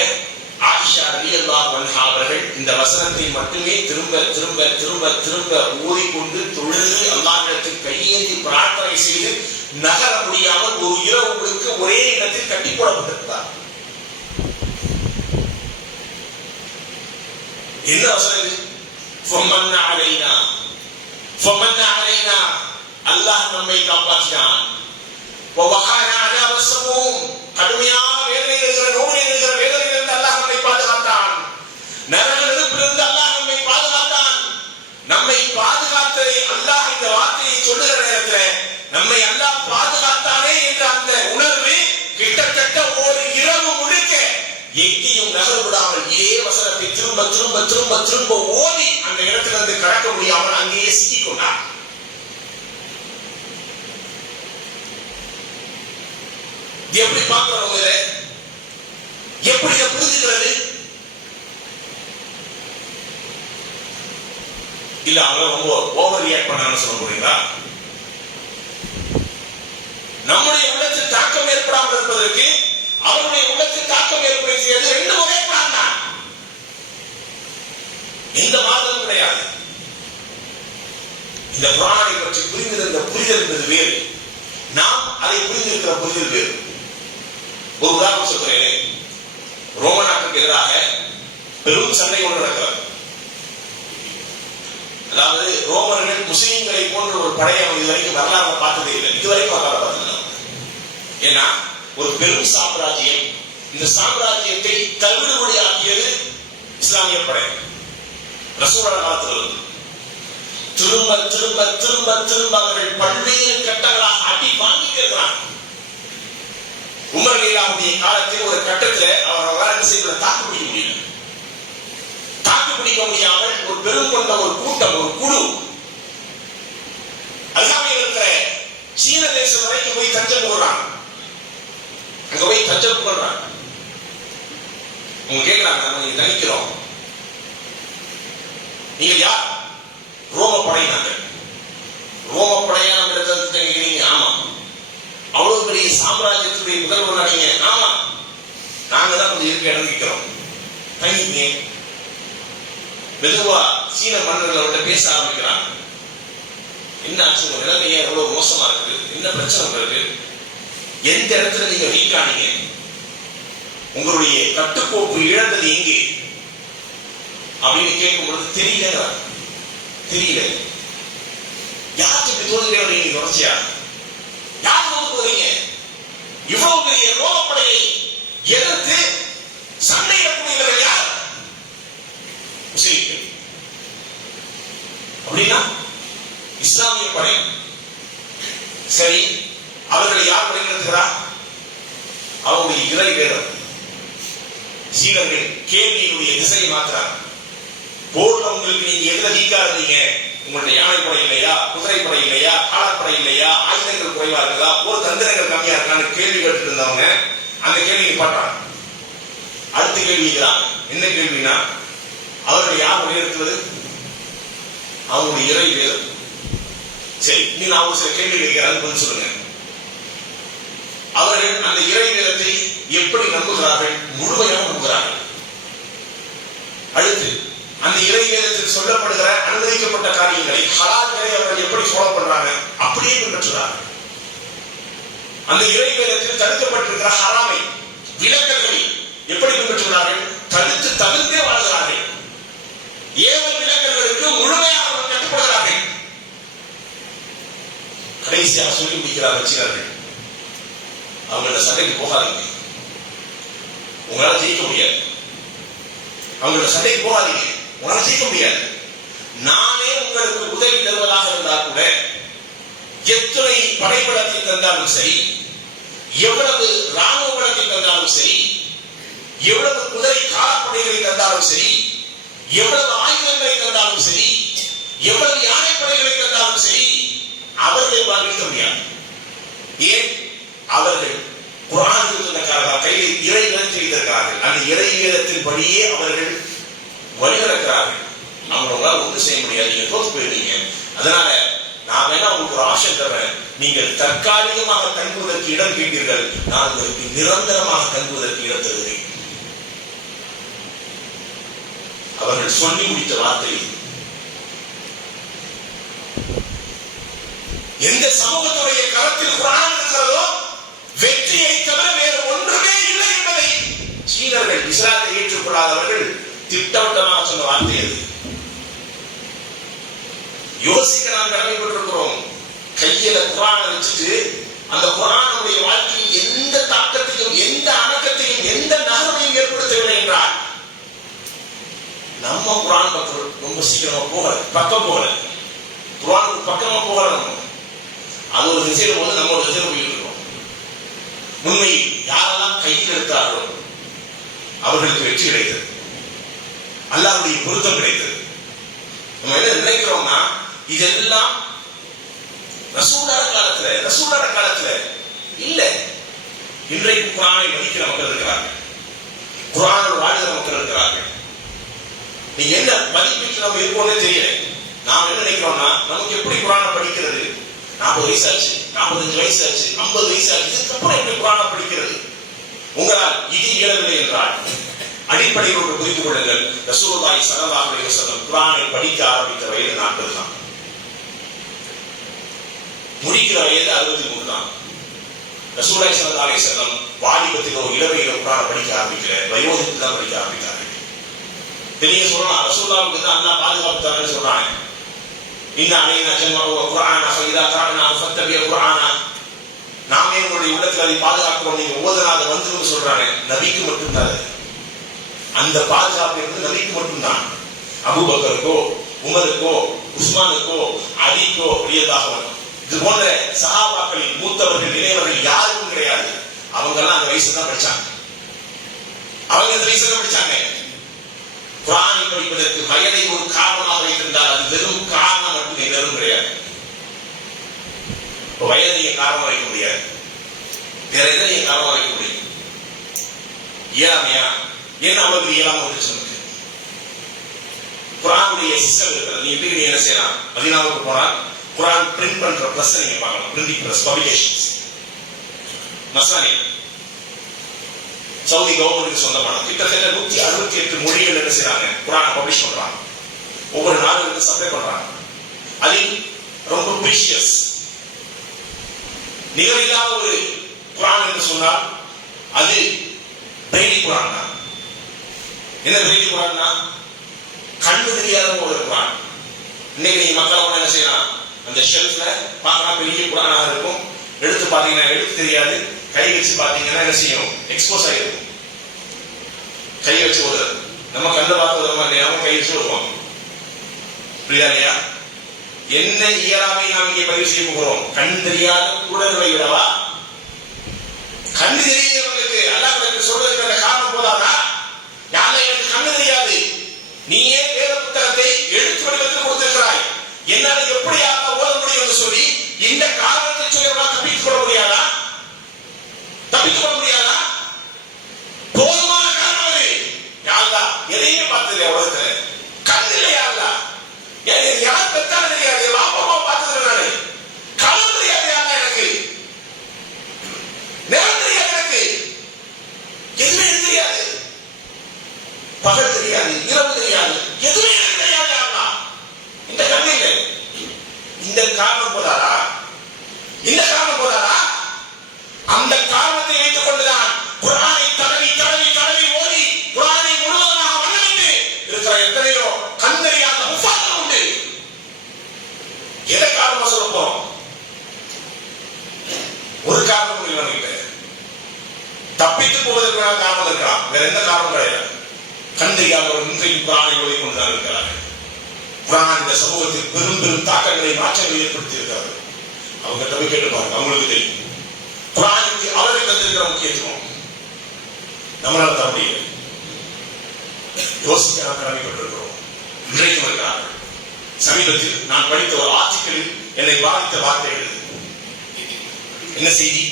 ஆயிஷா ரலியல்லாஹு அன்ஹா அவர்கள் இந்த வசனத்தை மட்டுமே திரும்ப திரும்ப திரும்ப திரும்ப ஓதிக்கொண்டு தொழுது அல்லாஹ்விடத்தில் கையேந்தி பிரார்த்தனை செய்து நகர முடியாமல் ஒரு இரவு முழுக்க ஒரே இடத்தில் கட்டி போடப்பட்டிருந்தார். என்ன வசனம் இது? ஃபமன்னா அலைனா ஃபமன்னா அலைனா, அல்லாஹ் நம்மை காப்பாற்றினான். வவகான அதாப ஸமூம், கடுமையான வேதனை இருக்கிற நோய் இருக்கிற வேதனையிலிருந்து அல்லாஹ் நம்மை பாதுகாத்தான். நரக நெருப்பிலிருந்து அல்லாஹ் நம்மை பாதுகாத்தான். நம்மை பாதுகாத்ததை அல்லாஹ் இந்த வார்த்தையை சொல்லுகிற நேரத்தில் நம்மை அல்லாஹ் பாதுகாத்தானே என்ற அந்த உணர்வு கிட்டத்தட்ட ஒரு இரவு முழுக்க எங்கேயும் நகர விடாமல் இதே வசனத்தை திரும்ப திரும்ப திரும்ப திரும்ப ஓதி அந்த இடத்திலிருந்து கடக்க முடியாமல் அங்கேயே சிக்கிக் கொண்டார். எப்படி பார்க்கிறோம், எப்படி புரிஞ்சுக்கிறது? இல்ல அவங்க ரொம்ப ஓவர் ரியாக்ட் பண்ணான்னு சொல்ல போறீங்களா? நம்முடைய உள்ளத்தில் தாக்கம் ஏற்படாமல் இருப்பதற்கு அவருடைய உள்ளத்தில் தாக்கம் ஏற்படுத்தியது ரெண்டு வகை பிளான் தான். எந்த மாதமும் கிடையாது. இந்த குர்ஆனை பற்றி புரிந்திருந்த புரிதல் என்பது வேறு, நாம் அதை புரிந்திருக்கிற புரிதல் வேறு. ஒரு உதாரணம் சொல்கிறேன். ரோம நாட்டுக்கு எதிராக பெரும் சண்டை ஒன்று நடக்கிறது. அதாவது ரோமர்கள் முஸ்லிம்களை போன்ற ஒரு படையை இதுவரைக்கும் வரலாறு பார்த்ததே இல்லை. இதுவரைக்கும் வரலாறு பார்த்தது. ஏன்னா ஒரு பெரும் சாம்ராஜ்யம், இந்த சாம்ராஜ்யத்தை தவிடுபடியாக்கியது இஸ்லாமிய படை. ரசூலுல்லாஹி காலத்தில் திரும்ப திரும்ப திரும்ப திரும்ப அவர்கள் பல்வேறு கட்டங்களாக அடி வாங்கிட்டு இருக்கிறாங்க. உமர் ரலியல்லாஹுடைய காலத்தில் ஒரு கட்டத்தில் அவர்களால் என்ன செய்ய தாக்கு பிடிக்க முடியல. தாக்கு பிடிக்க முடியாமல் ஒரு பெரும் கொண்ட ஒரு கூட்டம், ஒரு குழு அருகாமையில் இருக்கிற சீன தேசம் வரைக்கும் போய் தஞ்சம் போடுறாங்க. அங்க போய் தஞ்சம் போடுறாங்க. அவங்க கேட்கிறாங்க, நம்ம தனிக்கிறோம், நீங்க யார்? ரோம படையினாங்க. ரோம படையா நம்ம இடத்துல? ஆமா. அவ்வளவு பெரிய சாம்ராஜ்யத்துடைய முதல்வர் நீங்க? ஆமா. நாங்க தான் கொஞ்சம் இருக்க இடம் நிற்கிறோம், தங்கிங்க. மெதுவா சீன மன்னர்களோட பேச ஆரம்பிக்கிறாங்க. என்ன ஆச்சு, உங்க நிலைமையே எவ்வளவு மோசமா இருக்கு, என்ன பிரச்சனை உங்களுக்கு, எந்த இடத்துல நீங்க வீக்கானீங்க, உங்களுடைய கட்டுக்கோப்பு இழந்தது எங்கே அப்படின்னு கேட்கும் பொழுது தெரியல. தெரியல. யாருக்கு இப்படி தோணுகிறீங்க? நீங்க தொடர்ச்சியா யார் வந்து போறீங்க? இவ்வளவு பெரிய ரோமப்படையை எதிர்த்து சண்டையிடக்கூடியவர்கள் யார்? முஸ்லிம்கள். அப்படின்னா இஸ்லாமிய படை. சரி, அவர்களை யார் வழிநடத்துகிறார்? அவங்களுடைய இறை வேதம். சீனர்கள் கேள்வியினுடைய திசையை மாற்றுறாங்க. போர்ல உங்களுக்கு நீங்க எதுல வீக்கா இருந்தீங்க? உங்களுடைய யானைப்படை இல்லையா, குதிரைப்படை இல்லையா, காலாப்படை இல்லையா, ஆயுதங்கள் குறைவா இருக்குதா, போர் தந்திரங்கள் கம்மியா இருக்கான்னு கேள்வி கேட்டு இருந்தவங்க அந்த கேள்வி பண்றாங்க. அடுத்த கேள்வி இருக்கிறாங்க. என்ன கேள்வினா, அவர்கள் யார் வழிநடத்துவது? அவங்களுடைய இறை வேதம். சரி, நீங்க அவங்க சில கேள்வி கேட்கிறாங்க, கொஞ்சம் சொல்லுங்க. அவர்கள் அந்த இறை வேதத்தை எப்படி நம்புகிறார்கள்? முழுமையாக நம்புகிறார்கள். அடுத்து அந்த இறை வேதத்தில் சொல்லப்படுகிற அனுமதிக்கப்பட்ட காரியங்களை, ஹலால்களை அவர்கள் எப்படி ஃபாலோ பண்றாங்க? அப்படியே பின்பற்றுகிறார்கள். அந்த இறை வேதத்தில் தடுக்கப்பட்டிருக்கிற ஹராமை, விலக்கல்களை எப்படி பின்பற்றுகிறார்கள்? தடுத்து தவிர்த்தே வாழ்கிறார்கள். ஏவல் விலக்கல்களுக்கு முழுமையாக கட்டுப்படுகிறார்கள். கடைசியாக சொல்லி முடிக்கிறார்கள் சீனர்கள், அவங்களோட சண்டைக்கு போகாதீங்க, உங்களால ஜெயிக்க முடியாது. அவங்களோட சண்டைக்கு போகாதீங்க, உங்களால ஜெயிக்க முடியாது. நானே உங்களுக்கு உதவி தருவதாக இருந்தால் கூட, எத்தனை படைபலத்தை தந்தாலும் சரி, எவ்வளவு ராணுவ பலத்தை தந்தாலும் சரி, எவ்வளவு குதிரை காலப்படைகளை தந்தாலும் சரி, எவ்வளவு ஆயுதங்களை தந்தாலும் சரி, எவ்வளவு யானைப்படைகளை தந்தாலும் சரி, அவர்களை வாழ்விக்க முடியாது. ஏன்? அவர்கள் குர்ஆன் சொன்னக்காரர்கள் கையில் இறை வேதத்தை வைத்திருக்கிறார்கள். அந்த இறை வேதத்தின் படியே அவர்கள் வழிநடக்கிறார்கள். அவங்களால ஒன்றும் செய்ய முடியாது, நீங்க தோத்து போயிருவீங்க. அதனால நான் வேணா உங்களுக்கு ஒரு ஆப்ஷன் தரேன், நீங்கள் தற்காலிகமாக தங்குவதற்கு இடம் கேட்டீர்கள், நான் உங்களுக்கு நிரந்தரமாக தங்குவதற்கு இடம் தருகிறேன். அவர்கள் சொல்லி முடித்த வார்த்தை. எந்த சமூகத்துடைய கரத்தில் குர்ஆன் இருக்கிறதோ வெற்றியை தவிர வேறு ஒன்றுமே இல்லை என்பதை சீனர்கள், இஸ்லாத்தை ஏற்றுக்கொள்ளாதவர்கள் திட்டவட்டமாக சொன்ன வார்த்தை அது. யோசிக்க நாம் கடமைப்பட்டிருக்கிறோம். கையில குர்ஆனை வச்சுட்டு அந்த குர்ஆனுடைய வாழ்க்கையில் எந்த தாக்கத்தையும் எந்த அடக்கத்தையும் எந்த நகர்வையும் ஏற்படுத்தவில்லை என்றால் நம்ம குர்ஆன் பக்கம் ரொம்ப சீக்கிரமா போகல, பக்கம் போகல, குர்ஆனுக்கு பக்கமா போகல. நம்ம அது ஒரு திசையில போது நம்ம ஒரு திசையில போயிட்டு இருக்கோம். உண்மை யாரெல்லாம் கையில் எடுத்தார்களோ அவர்களுக்கு வெற்றி கிடைத்தது, அல்லாஹ்வுடைய பொருத்தம் கிடைத்தது. நம்ம என்ன நினைக்கிறோம்னா இதெல்லாம் ரசூலுல்லாஹ் காலத்துல இல்ல. இன்றைக்கு குர்ஆனை மதிக்கிற மக்கள் இருக்கிறார்கள், குர்ஆனோடு வாழ்கிற மக்கள் இருக்கிறார்கள். நீங்க என்ன மதிப்பீட்டு நம்ம இருக்கோம்னே தெரியல. நாம் என்ன நினைக்கிறோம்னா நமக்கு எப்படி குர்ஆனை படிக்கிறது, 40 வயசு ஆச்சு, 45 வயசு ஆச்சு, 50 வயசு ஆச்சு, இதுக்கப்புறம் எப்படி குர்ஆனை படிக்கிறது? உங்களால் இது இயலவில்லை என்றால் அடிப்படையில் ஒன்று புரிந்து கொள்ளுங்கள். ரசூலுல்லாஹி ஸல்லல்லாஹு அலைஹி வஸல்லம் குர்ஆனை படிக்க ஆரம்பித்த வயது 40 தான், முடிக்கிற வயது 63 தான். ரசூலுல்லாஹி ஸல்லல்லாஹு அலைஹி வஸல்லம் வாலிபத்தில் ஒரு இளமையில குர்ஆனை படிக்க ஆரம்பிக்கிற வயோதிகத்தில் தான் படிக்க ஆரம்பித்தார்கள். நீங்க சொல்லலாம் ரசூலுல்லாஹ்வுக்கு தான் அல்லாஹ் பாதுகாப்பு தரேன்னு சொல்றாங்க. இன்ன அலைனா ஜம்அஹு வ குர்ஆன ஃபஇதா கரஅனாஹு ஃபத்தபிஅ குர்ஆன. நாமே உங்களுடைய உள்ளத்தில் அதை பாதுகாக்கிறோம், நீங்க ஓதுனா அது வந்துருன்னு சொல்றாங்க. நபிக்கு மட்டும்தான் அந்த பாதுகாப்பு என்பது, நபிக்கு மட்டும்தான். அபூபக்கருக்கோ உமருக்கோ உஸ்மானுக்கோ அலிக்கோ ரலியல்லாஹு அன்ஹு இது போன்ற சஹாபாக்களில் மூத்தவர்கள் இளையவர்கள் யாருக்கும் கிடையாது. அவங்க எல்லாம் அந்த வயசுல தான் படிச்சாங்க. அவங்க அந்த வயசுல படிச்சாங்க. குர்ஆனை படிப்பதற்கு வயதை ஒரு காரணமாக வைத்திருந்தால் அது வெறும் காரணம் மட்டும் எதுவும் கிடையாது. வயதை காரணம் வைக்க முடியாது, வேற எதை காரணம் வைக்க முடியும்? இயலாமையா? என்ன அவருக்கு இயலாம வந்துச்சு? குர்ஆனுடைய சிஸ்டம் இருக்கிறது. நீ எப்படி என்ன செய்யலாம்? மதீனாவுக்கு போனா குர்ஆன் பிரிண்ட் பண்ற பிரஸ் நீங்க பார்க்கலாம், printing press, publications. Masani Saudi கவர்மெண்ட்டுக்கு சொந்தமான கிட்டத்தட்ட 168 மொழிகள் என்ன செய்யறாங்க, குர்ஆனை பப்ளிஷ் பண்றாங்க. ஒவ்வொரு நாடுகளுக்கு சப்ளை பண்றாங்க. அது ரொம்ப பிரீஷியஸ், நிகரில்லாத ஒரு குர்ஆன் என்று சொன்னால் அது பிரெய்லி குர்ஆன் தான். என்ன பிரெய்லி குர்ஆன்னா கண்ணு தெரியாத ஒரு குர்ஆன். இன்னைக்கு நீங்க மக்கள் என்ன செய்யலாம், அந்த ஷெல்ஃப்ல பார்க்கலாம் பெரிய குர்ஆனாக இருக்கும், எடுத்து பாத்தீங்கன்னா எழுத்து தெரியாது, கை வச்சு பாத்தீங்கன்னா என்ன செய்யும், எக்ஸ்போஸ் ஆகிருக்கும். கை வச்சு ஓதுறது நம்ம கண்ணை பார்த்து ஓதுறோமா இல்லையா, நம்ம கை வச்சு ஓதுவோம். புரியுதா இல்லையா? என்ன இயலாமை நாம் இங்கே பதிவு செய்ய போகிறோம்? கண் தெரியாத குருடர்களை விடவா? கண் தெரியாதவர்களுக்கு அல்லாஹ் சொல்றதுக்கு அந்த காரணம் போதாதா? யாரை எனக்கு கண்ணு தெரியாது, நீயே வேத புத்தகத்தை எழுத்து வடிவத்தில் கொடுத்திருக்கிறாய், என்னால எப்படி அல்லாஹ் ஓத முடியும் என்று சொல்லி இந்த காரணத்தை சொல்லி தப்பித்துக் கொள்ள முடியாதா? தப்பித்துக் கொள்ள முடியாதா? போதுமான காரணம் அது. யாருலா எதையுமே பார்த்தது உலகத்துல கண் இல்லையா? யார் பெற்றாலும் தெரியாது, பாப்பா பார்த்தது நானு. களம் தெரியாது யாரா எனக்கு, நேரம் தெரியாது எனக்கு, எதுவுமே தெரியாது. பகல் தெரியாது, இரவு தெரியாது, எதுவுமே எனக்கு தெரியாது யாரா. இந்த கண் இல்லை. இந்த காரணம் போதாரா? இந்த காரணம் போதாரா? அந்த காரணத்தை வைத்துக் கொண்டுதான் குர்ஆனை தடவி தடவி தடவி ஓதி குர்ஆனை முழுவதுமாக மனதிட்டு இருக்கிற எத்தனையோ கண்ணறியாத முஃபஸ்ஸிர் உண்டு. எதை காரணமா சொல்லப்போம்? ஒரு காரணம் இல்லை. தப்பித்து போவதற்கு காரணம் இருக்கலாம், வேற எந்த காரணம் கிடையாது. கண்ணறியாதவர் இன்றைக்கு குர்ஆனை ஓதி கொண்டுதான் இருக்கிறார்கள். குர்ஆன் இந்த சமூகத்தில் பெரும் பெரும் தாக்கங்களை மாற்றங்களை ஏற்படுத்தி இருக்கிறது. அவங்க தப்பி கேட்டுப்பாங்க, அவங்களுக்கு தெரியும் குர்ஆனுக்கு அவர்கள் தந்திருக்கிற முக்கியத்துவம் நம்மளால தர முடியாது. யோசிக்க நாம் கடமைப்பட்டிருக்கிறோம். இன்றைக்கும் இருக்கிறார்கள். சமீபத்தில் நான் படித்த ஒரு ஆர்டிக்கலில் என்னை பாதித்த வார்த்தைகள் என்ன செய்தி?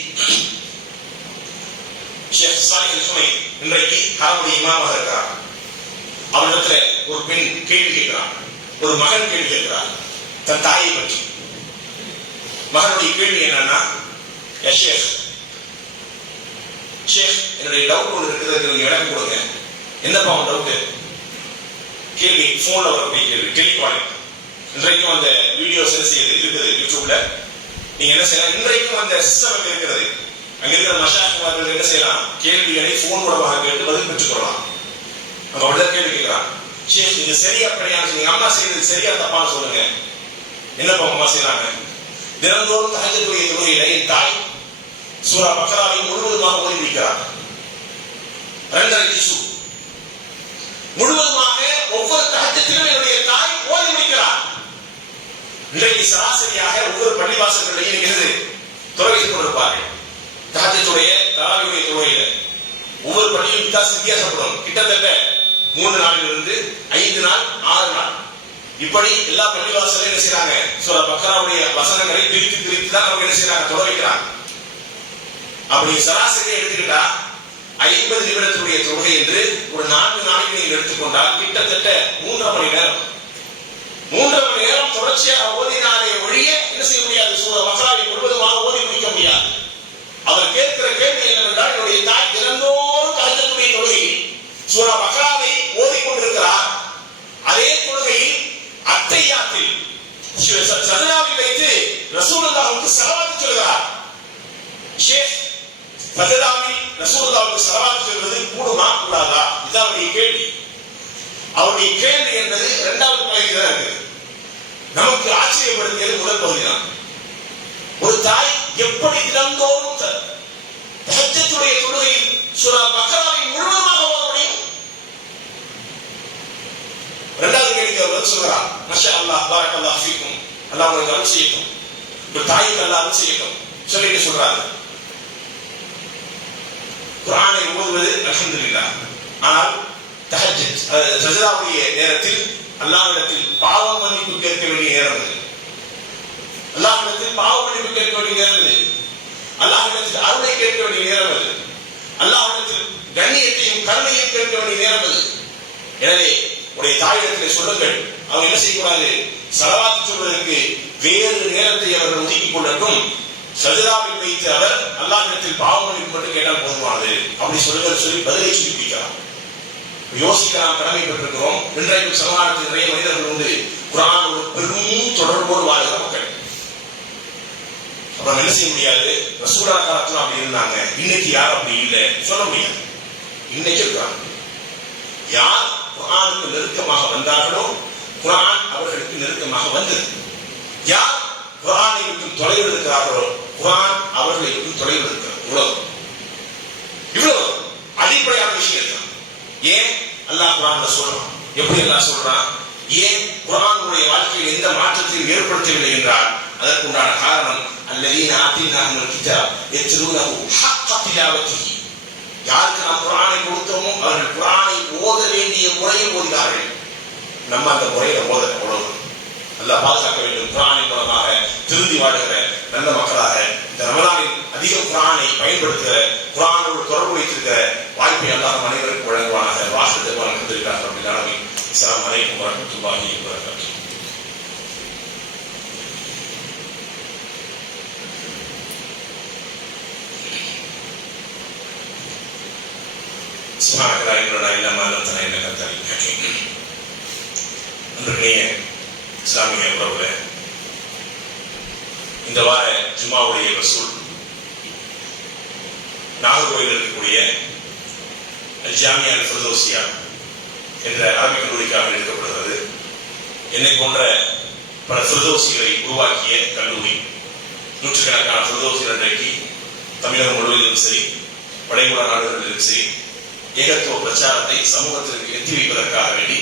ஷேக் சாலிஹ் அல் ஹுமைத் இன்றைக்கு ஹரமுடைய இமாமாக இருக்கிறார். அவரிடத்துல ஒரு பெண் கேள்வி கேட்கிறார், ஒரு மகன் கேள்வி கேட்கிறார் தன் தாயை பற்றி. மகனுடைய கேள்வி என்னன்னா, ஷேக் என்னுடைய டவுட் ஒன்று இருக்கிறது, நீங்க இடம் கொடுங்க. என்னப்பா உன் டவுட்? கேள்வி போன்ல வரக்கூடிய கேள்வி, டெலிகாலிங். இன்றைக்கும் அந்த வீடியோஸ் இருக்குது யூடியூப்ல. நீங்க என்ன செய்யலாம், இன்றைக்கும் அந்த சிஸ்டம் இருக்கிறது. அங்க இருக்கிற மஷாயிக்மார்கள் என்ன செய்யலாம், கேள்விகளை போன் மூலமாக கேட்டு பதில் பெற்றுக் கொள்ளலாம். நம்ம அப்படிதான் கேள்வி கேட்கிறான், ஷேக் இது சரியா கிடையாது, நீங்க அம்மா செய்யறது சரியா தப்பான்னு சொல்லுங்க. என்னப்பா அம்மா செய்யறாங்க? தினந்தோறும் தஹஜ்ஜுடைய தொழுகையில என் தாய் சூரா பக்ராவை முழுவதுமாக ஓதி முடிக்கிறார். 2.5 ஜுஸ் முழுவதுமாக ஒவ்வொரு தஹஜ்ஜுதிலும் என்னுடைய தாய் ஓதி முடிக்கிறார். இன்றைக்கு சராசரியாக ஒவ்வொரு பள்ளிவாசல்களிலும் இருக்கிறது தொலைவைத்துக் கொண்டிருப்பார்கள். தஹஜ்ஜுடைய தராவியுடைய தொழுகையில ஒவ்வொரு பள்ளியும் வித்தியாசப்படும். கிட்டத்தட்ட 3 நாளிலிருந்து 5 நாள் 6 நாள் இப்படி எல்லா பள்ளிவாசலையும் என்ன செய்யறாங்க, சூரா பக்ராவுடைய வசனங்களை பிரித்து தான் அவங்க என்ன செய்யறாங்க, தொலை வைக்கிறாங்க. அப்படி சராசரியை எடுத்துக்கிட்டா 50 நிமிடத்துடைய தொழுகை என்று ஒரு 4 நாளைக்கு நீங்கள் எடுத்துக்கொண்டால் கிட்டத்தட்ட 3.5 மணி நேரம். 3.5 மணி நேரம் தொடர்ச்சியாக ஓதினாலே ஒழிய என்ன செய்ய முடியாது, சூரா பக்ராவை முழுவதுமாக ஓதி முடிக்க முடியாது. அவர் கேட்கிற கேள்வி என்னவென்றால், என்னுடைய தாய் தினந்தோறும் தஹஜ்ஜுடைய தொழுகையில் சூரா பக்ராவை ஓதிக்கொண்டிருக்கிறார். அதே தொழுகையில் அத்தையாத்தில் சஜதாவில் வைத்து ரசூலுல்லாஹ்வுக்கு ஸலவாத் சொல்கிறார். ஷேக் சஜதாவில் ரசூலுல்லாஹ்வுக்கு ஸலவாத் சொல்வது கூடுமா கூடாதா? இதுதான் அவருடைய கேள்வி. அவருடைய கேள்வி என்பது 2வது பகுதியில் தான் இருக்கு. நமக்கு ஆச்சரியப்படுத்தியது முதல் பகுதி தான். ஒரு தாய் எப்படி தினந்தோறும் தஹஜ்ஜுடைய தொழுகையில் சூரா பக்ராவை முழுவதுமாக ஓத முடியும்? 2வது கேள்விக்கு அவர் சொல்கிறார், மஷா அல்லாஹ் பாரக்கல்லாஹு ஃபீக்கும், அல்லாஹ் உங்களுக்கு அருள் செய்யட்டும், ஒரு தாய்க்கு அல்லாஹ் அருள் செய்யட்டும் சொல்லிட்டு சொல்றாங்க. குர்ஆனை ஓதுவது அல்ஹம்துலில்லாஹ். ஆனால் தஹஜ்ஜுத் சஜதாவுடைய நேரத்தில் அல்லாஹ்விடத்தில் பாவ மன்னிப்பு கேட்க வேண்டிய நேரம் அது. அல்லாஹ்விடத்தில் பாவ மன்னிப்பு கேட்க வேண்டிய நேரம் அது. அல்லாஹ்விடத்தில் அருளை கேட்க வேண்டிய நேரம் அது. அல்லாஹ்விடத்தில் கண்ணியத்தையும் கருணையும் கேட்க வேண்டிய நேரம் அது. எனவே உடைய தாயிடத்தில் சொல்லுங்கள், அவங்க என்ன செய்யக்கூடாது, ஸலவாத் சொல்வதற்கு வேறு நேரத்தை அவர்கள் ஒதுக்கிக் கொள்ளட்டும். சஜதாவில் வைத்து அவர் அல்லாஹ்விடத்தில் பாவ மன்னிப்பு மட்டும் கேட்டால் போதுமானது அப்படி சொல்லுங்கள் சொல்லி பதிலை சொல்லி பிடிக்கலாம். யோசிக்க நாம் கடமைப்பட்டிருக்கிறோம். இன்றைக்கு சமூகத்தில் நிறைய மனிதர்கள் உண்டு குர்ஆனோடு பெரும் தொடர்போடு வாழ்கிற மக்கள். அப்புறம் என்ன செய்ய முடியாது, ரசூலுல்லாஹ் காலத்துல அப்படி இருந்தாங்க, இன்னைக்கு யார் அப்படி இல்லை சொல்ல முடியாது. இன்னைக்கு இருக்காங்க. யார் குர்ஆனுக்கு நெருக்கமாக வந்தார்களோ குர்ஆன் அவர்களுக்கு நெருக்கமாக வந்தது. யார் குர்ஆனை விட்டு தொலைவில் இருக்கிறார்களோ குர்ஆன் அவர்களை விட்டு தொலைவில் இருக்கிறது. இவ்வளவு அடிப்படையான விஷயம். ஏன் அல்லாஹ் குர்ஆன்ல சொல்றான்? எப்படி அல்லாஹ் சொல்றான்? ஏன் குர்ஆனுடைய வாழ்க்கையில் எந்த மாற்றத்தையும் ஏற்படுத்தவில்லை என்றால் அதற்கு உண்டான காரணம், அல்லதீன ஆதீனாஹுல் கிதாப் யத்லூனஹு ஹக்க திலாவத்திஹி. யாருக்கு நாம் குர்ஆனை கொடுத்தோமோ அவர்கள் குர்ஆனை ஓத வேண்டிய முறையில் ஓதினார்கள். நம்ம அந்த முறையில ஓத அவ்வளவு. அல்லாஹ் பாதுகாக்க வேண்டும். குர்ஆனை மூலமாக திருந்தி வாழுகிற நல்ல மக்களாக இந்த ரமலானில் அதிகம் குர்ஆனை பயன்படுத்துகிற, குர்ஆனோடு தொடர்பு வைத்திருக்கிற வாய்ப்பை அல்லாஹ் அனைவருக்கும் வழங்குவானாக. வாசத்தை வழங்கியிருக்கிறார் ரப்பில் ஆலமீன். அஸ்ஸலாமு அலைக்கும் வரஹ்மத்துல்லாஹி வபரகாத்துஹு. சுப்ஹானக லா இலாஹா இல்லா அன்த அன்தனா இன்னக அன்தல் ஹக்கீம். அன்றைய இஸ்லாமிய உறவுகளே, இந்த வார ஜும்மாவுடைய வசூல் நாகர்கோவில் இருக்கக்கூடிய ஜாமியா அல் ஃபிர்தௌசியா என்ற அரபிக் கல்லூரிக்காக எடுக்கப்படுகிறது. என்னை போன்ற பல ஃபிர்தௌசிகளை உருவாக்கிய கல்லூரி. நூற்றுக்கணக்கான ஃபிர்தௌசிகள் இன்றைக்கு தமிழகம் முழுவதிலும் சரி, வளைகுடா நாடுகளிலும் சரி, ஏகத்துவ பிரச்சாரத்தை சமூகத்திற்கு எத்தி வைப்பதற்காக வேண்டி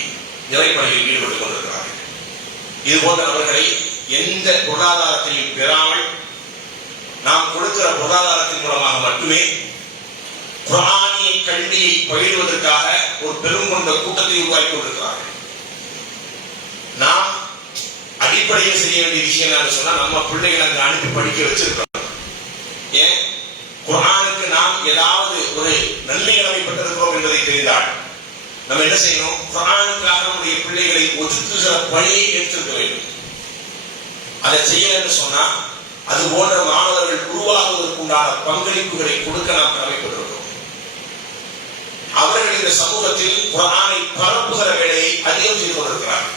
நிறைப்பணியில் ஈடுபட்டுக் கொண்டிருக்கிறார்கள். இது போன்ற நபர்களை எந்த பொருளாதாரத்தையும் பெறாமல் நாம் கொடுக்கிற பொருளாதாரத்தின் மூலமாக மட்டுமே குர்ஆனிய கல்வியை பயிலுவதற்காக ஒரு பெரும் கொண்ட கூட்டத்தை உருவாக்கி கொண்டிருக்கிறார்கள். நாம் அடிப்படையில் செய்ய வேண்டிய விஷயம் என்னன்னு சொன்னா, நம்ம பிள்ளைகளை அங்க அனுப்பி படிக்க வச்சிருக்கிறோம். ஏன் குர்ஆனுக்கு நாம் ஏதாவது ஒரு நன்மை பெற்றிருக்கிறோம் என்பதை தெரிந்தால் நம்ம என்ன செய்யணும்? குர்ஆனுக்காக நம்முடைய பிள்ளைகளை ஒதுக்குகிற பணியை எடுத்திருக்க வேண்டும். அதை செய்யலன்னு சொன்னா அது போன்ற மாணவர்கள் உருவாகுவதற்குண்டான பங்களிப்புகளை கொடுக்க நாம் கடமைப்பட்டிருக்கிறோம். அவர்கள் இந்த சமூகத்தில் குர்ஆனை பரப்புகிற வேலையை அதிகம் செய்து கொண்டிருக்கிறார்கள்.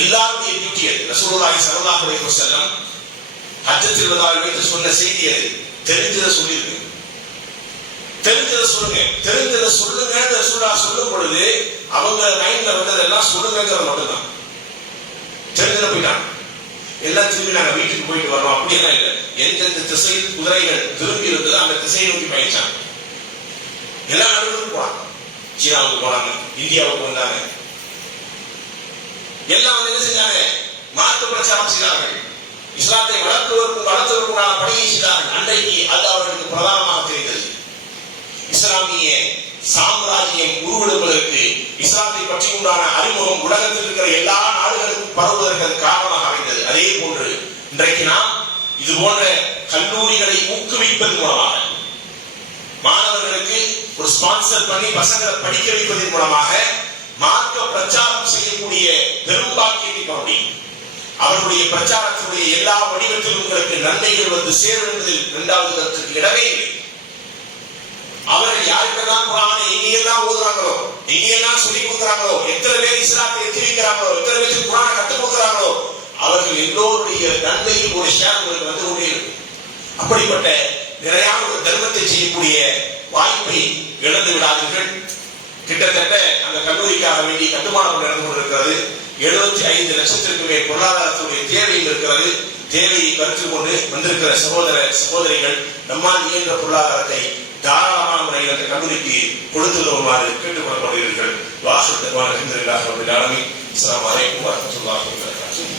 எல்லாருடைய டியூட்டி அது. ரசூலுல்லாஹி ஸல்லல்லாஹு அலைஹி வஸல்லம் ஹஜ்ஜத்துல் வதாவில் வைத்து சொன்ன செய்தி அது. தெரிஞ்சதை சொல்லியிருக்கு. தெரிஞ்சதை சொல்லுங்க, தெரிஞ்சதை சொல்லுங்கன்னு ரசூலுல்லாஹ் சொல்லும் பொழுது அவங்க மைண்ட்ல வந்ததெல்லாம் சொல்லுங்கிறது மட்டும்தான். தெரிஞ்சதை போயிட்டாங்க, எல்லாம் திரும்பி நாங்க வீட்டுக்கு போயிட்டு வரோம் அப்படியெல்லாம் இல்லை. எந்தெந்த திசையில் குதிரைகள் திரும்பி இருந்ததோ அந்த திசையை நோக்கி பயணிச்சாங்க. எல்லா நாடுகளுக்கும் போனாங்க. சீனாவுக்கு போனாங்க, இந்தியாவுக்கு வந்தாங்க. எல்லாம் வந்து என்ன செஞ்சாங்க? மார்க்க பிரச்சாரம் செய்தார்கள். இஸ்லாத்தை வளர்த்துவதற்குண்டான பணியை செய்தார்கள். அன்றைக்கு அது அவர்களுக்கு பிரதானமாக தெரிந்தது. இஸ்லாமிய சாம்ராஜ்யம் உருவெடுப்பதற்கு இஸ்லாத்தை பற்றி உண்டான அறிமுகம் உலகத்தில் இருக்கிற எல்லா நாடுகளுக்கும் பரவுவதற்கு அது காரணமாக அமைந்தது. அதே போன்று இன்றைக்கு நாம் இது போன்ற கல்லூரிகளை ஊக்குவிப்பதன் மூலமாக, மாணவர்களுக்கு ஒரு ஸ்பான்சர் பண்ணி பசங்களை படிக்க வைப்பதன் மூலமாக மார்க்க பிரச்சாரம் செய்யக்கூடிய பெரும்பாக்கியத்தை பெற முடியும். அவர்களுடைய பிரச்சாரத்தினுடைய எல்லா வடிவத்திலும் உங்களுக்கு நன்மைகள் வந்து சேரும் என்பதில் இரண்டாவது கருத்துக்கு இடமே இல்லை. அவர்கள் யாருக்கெல்லாம் குர்ஆனை எங்கெல்லாம் ஓதுறாங்களோ, எங்கெல்லாம் சொல்லிக் கொடுக்கிறாங்களோ, எத்தனை பேர் இஸ்லாத்தை எத்தி வைக்கிறாங்களோ, எத்தனை பேருக்கு குர்ஆனை கற்றுக் கொடுக்கிறாங்களோ, அவர்கள் எல்லோருடைய நன்மையில் ஒரு ஷேர் உங்களுக்கு வந்து கொண்டே இருக்கும். அப்படிப்பட்ட நிறையான ஒரு தர்மத்தை செய்யக்கூடிய வாய்ப்பை இழந்து விடாதீர்கள். கிட்டத்தட்ட அந்த கல்லூரிக்காக வேண்டி கட்டுமானம் நடந்து கொண்டிருக்கிறது. 75 லட்சத்திற்கு மேல் பொருளாதாரத்துடைய தேவையும் இருக்கிறது. தேவையை கருத்தில் கொண்டு வந்திருக்கிற சகோதர சகோதரிகள் நம்மால் இயன்ற பொருளாதாரத்தை தாராளமான முறையில் அந்த கல்லூரிக்கு கொடுத்து வருமாறு கேட்டுக்கொள்ளப்படுகிறீர்கள். வாசல் தருவான அஸ்ஸலாமு அலைக்கும் வரஹ்மத்துல்லாஹி வபரகாத்துஹு.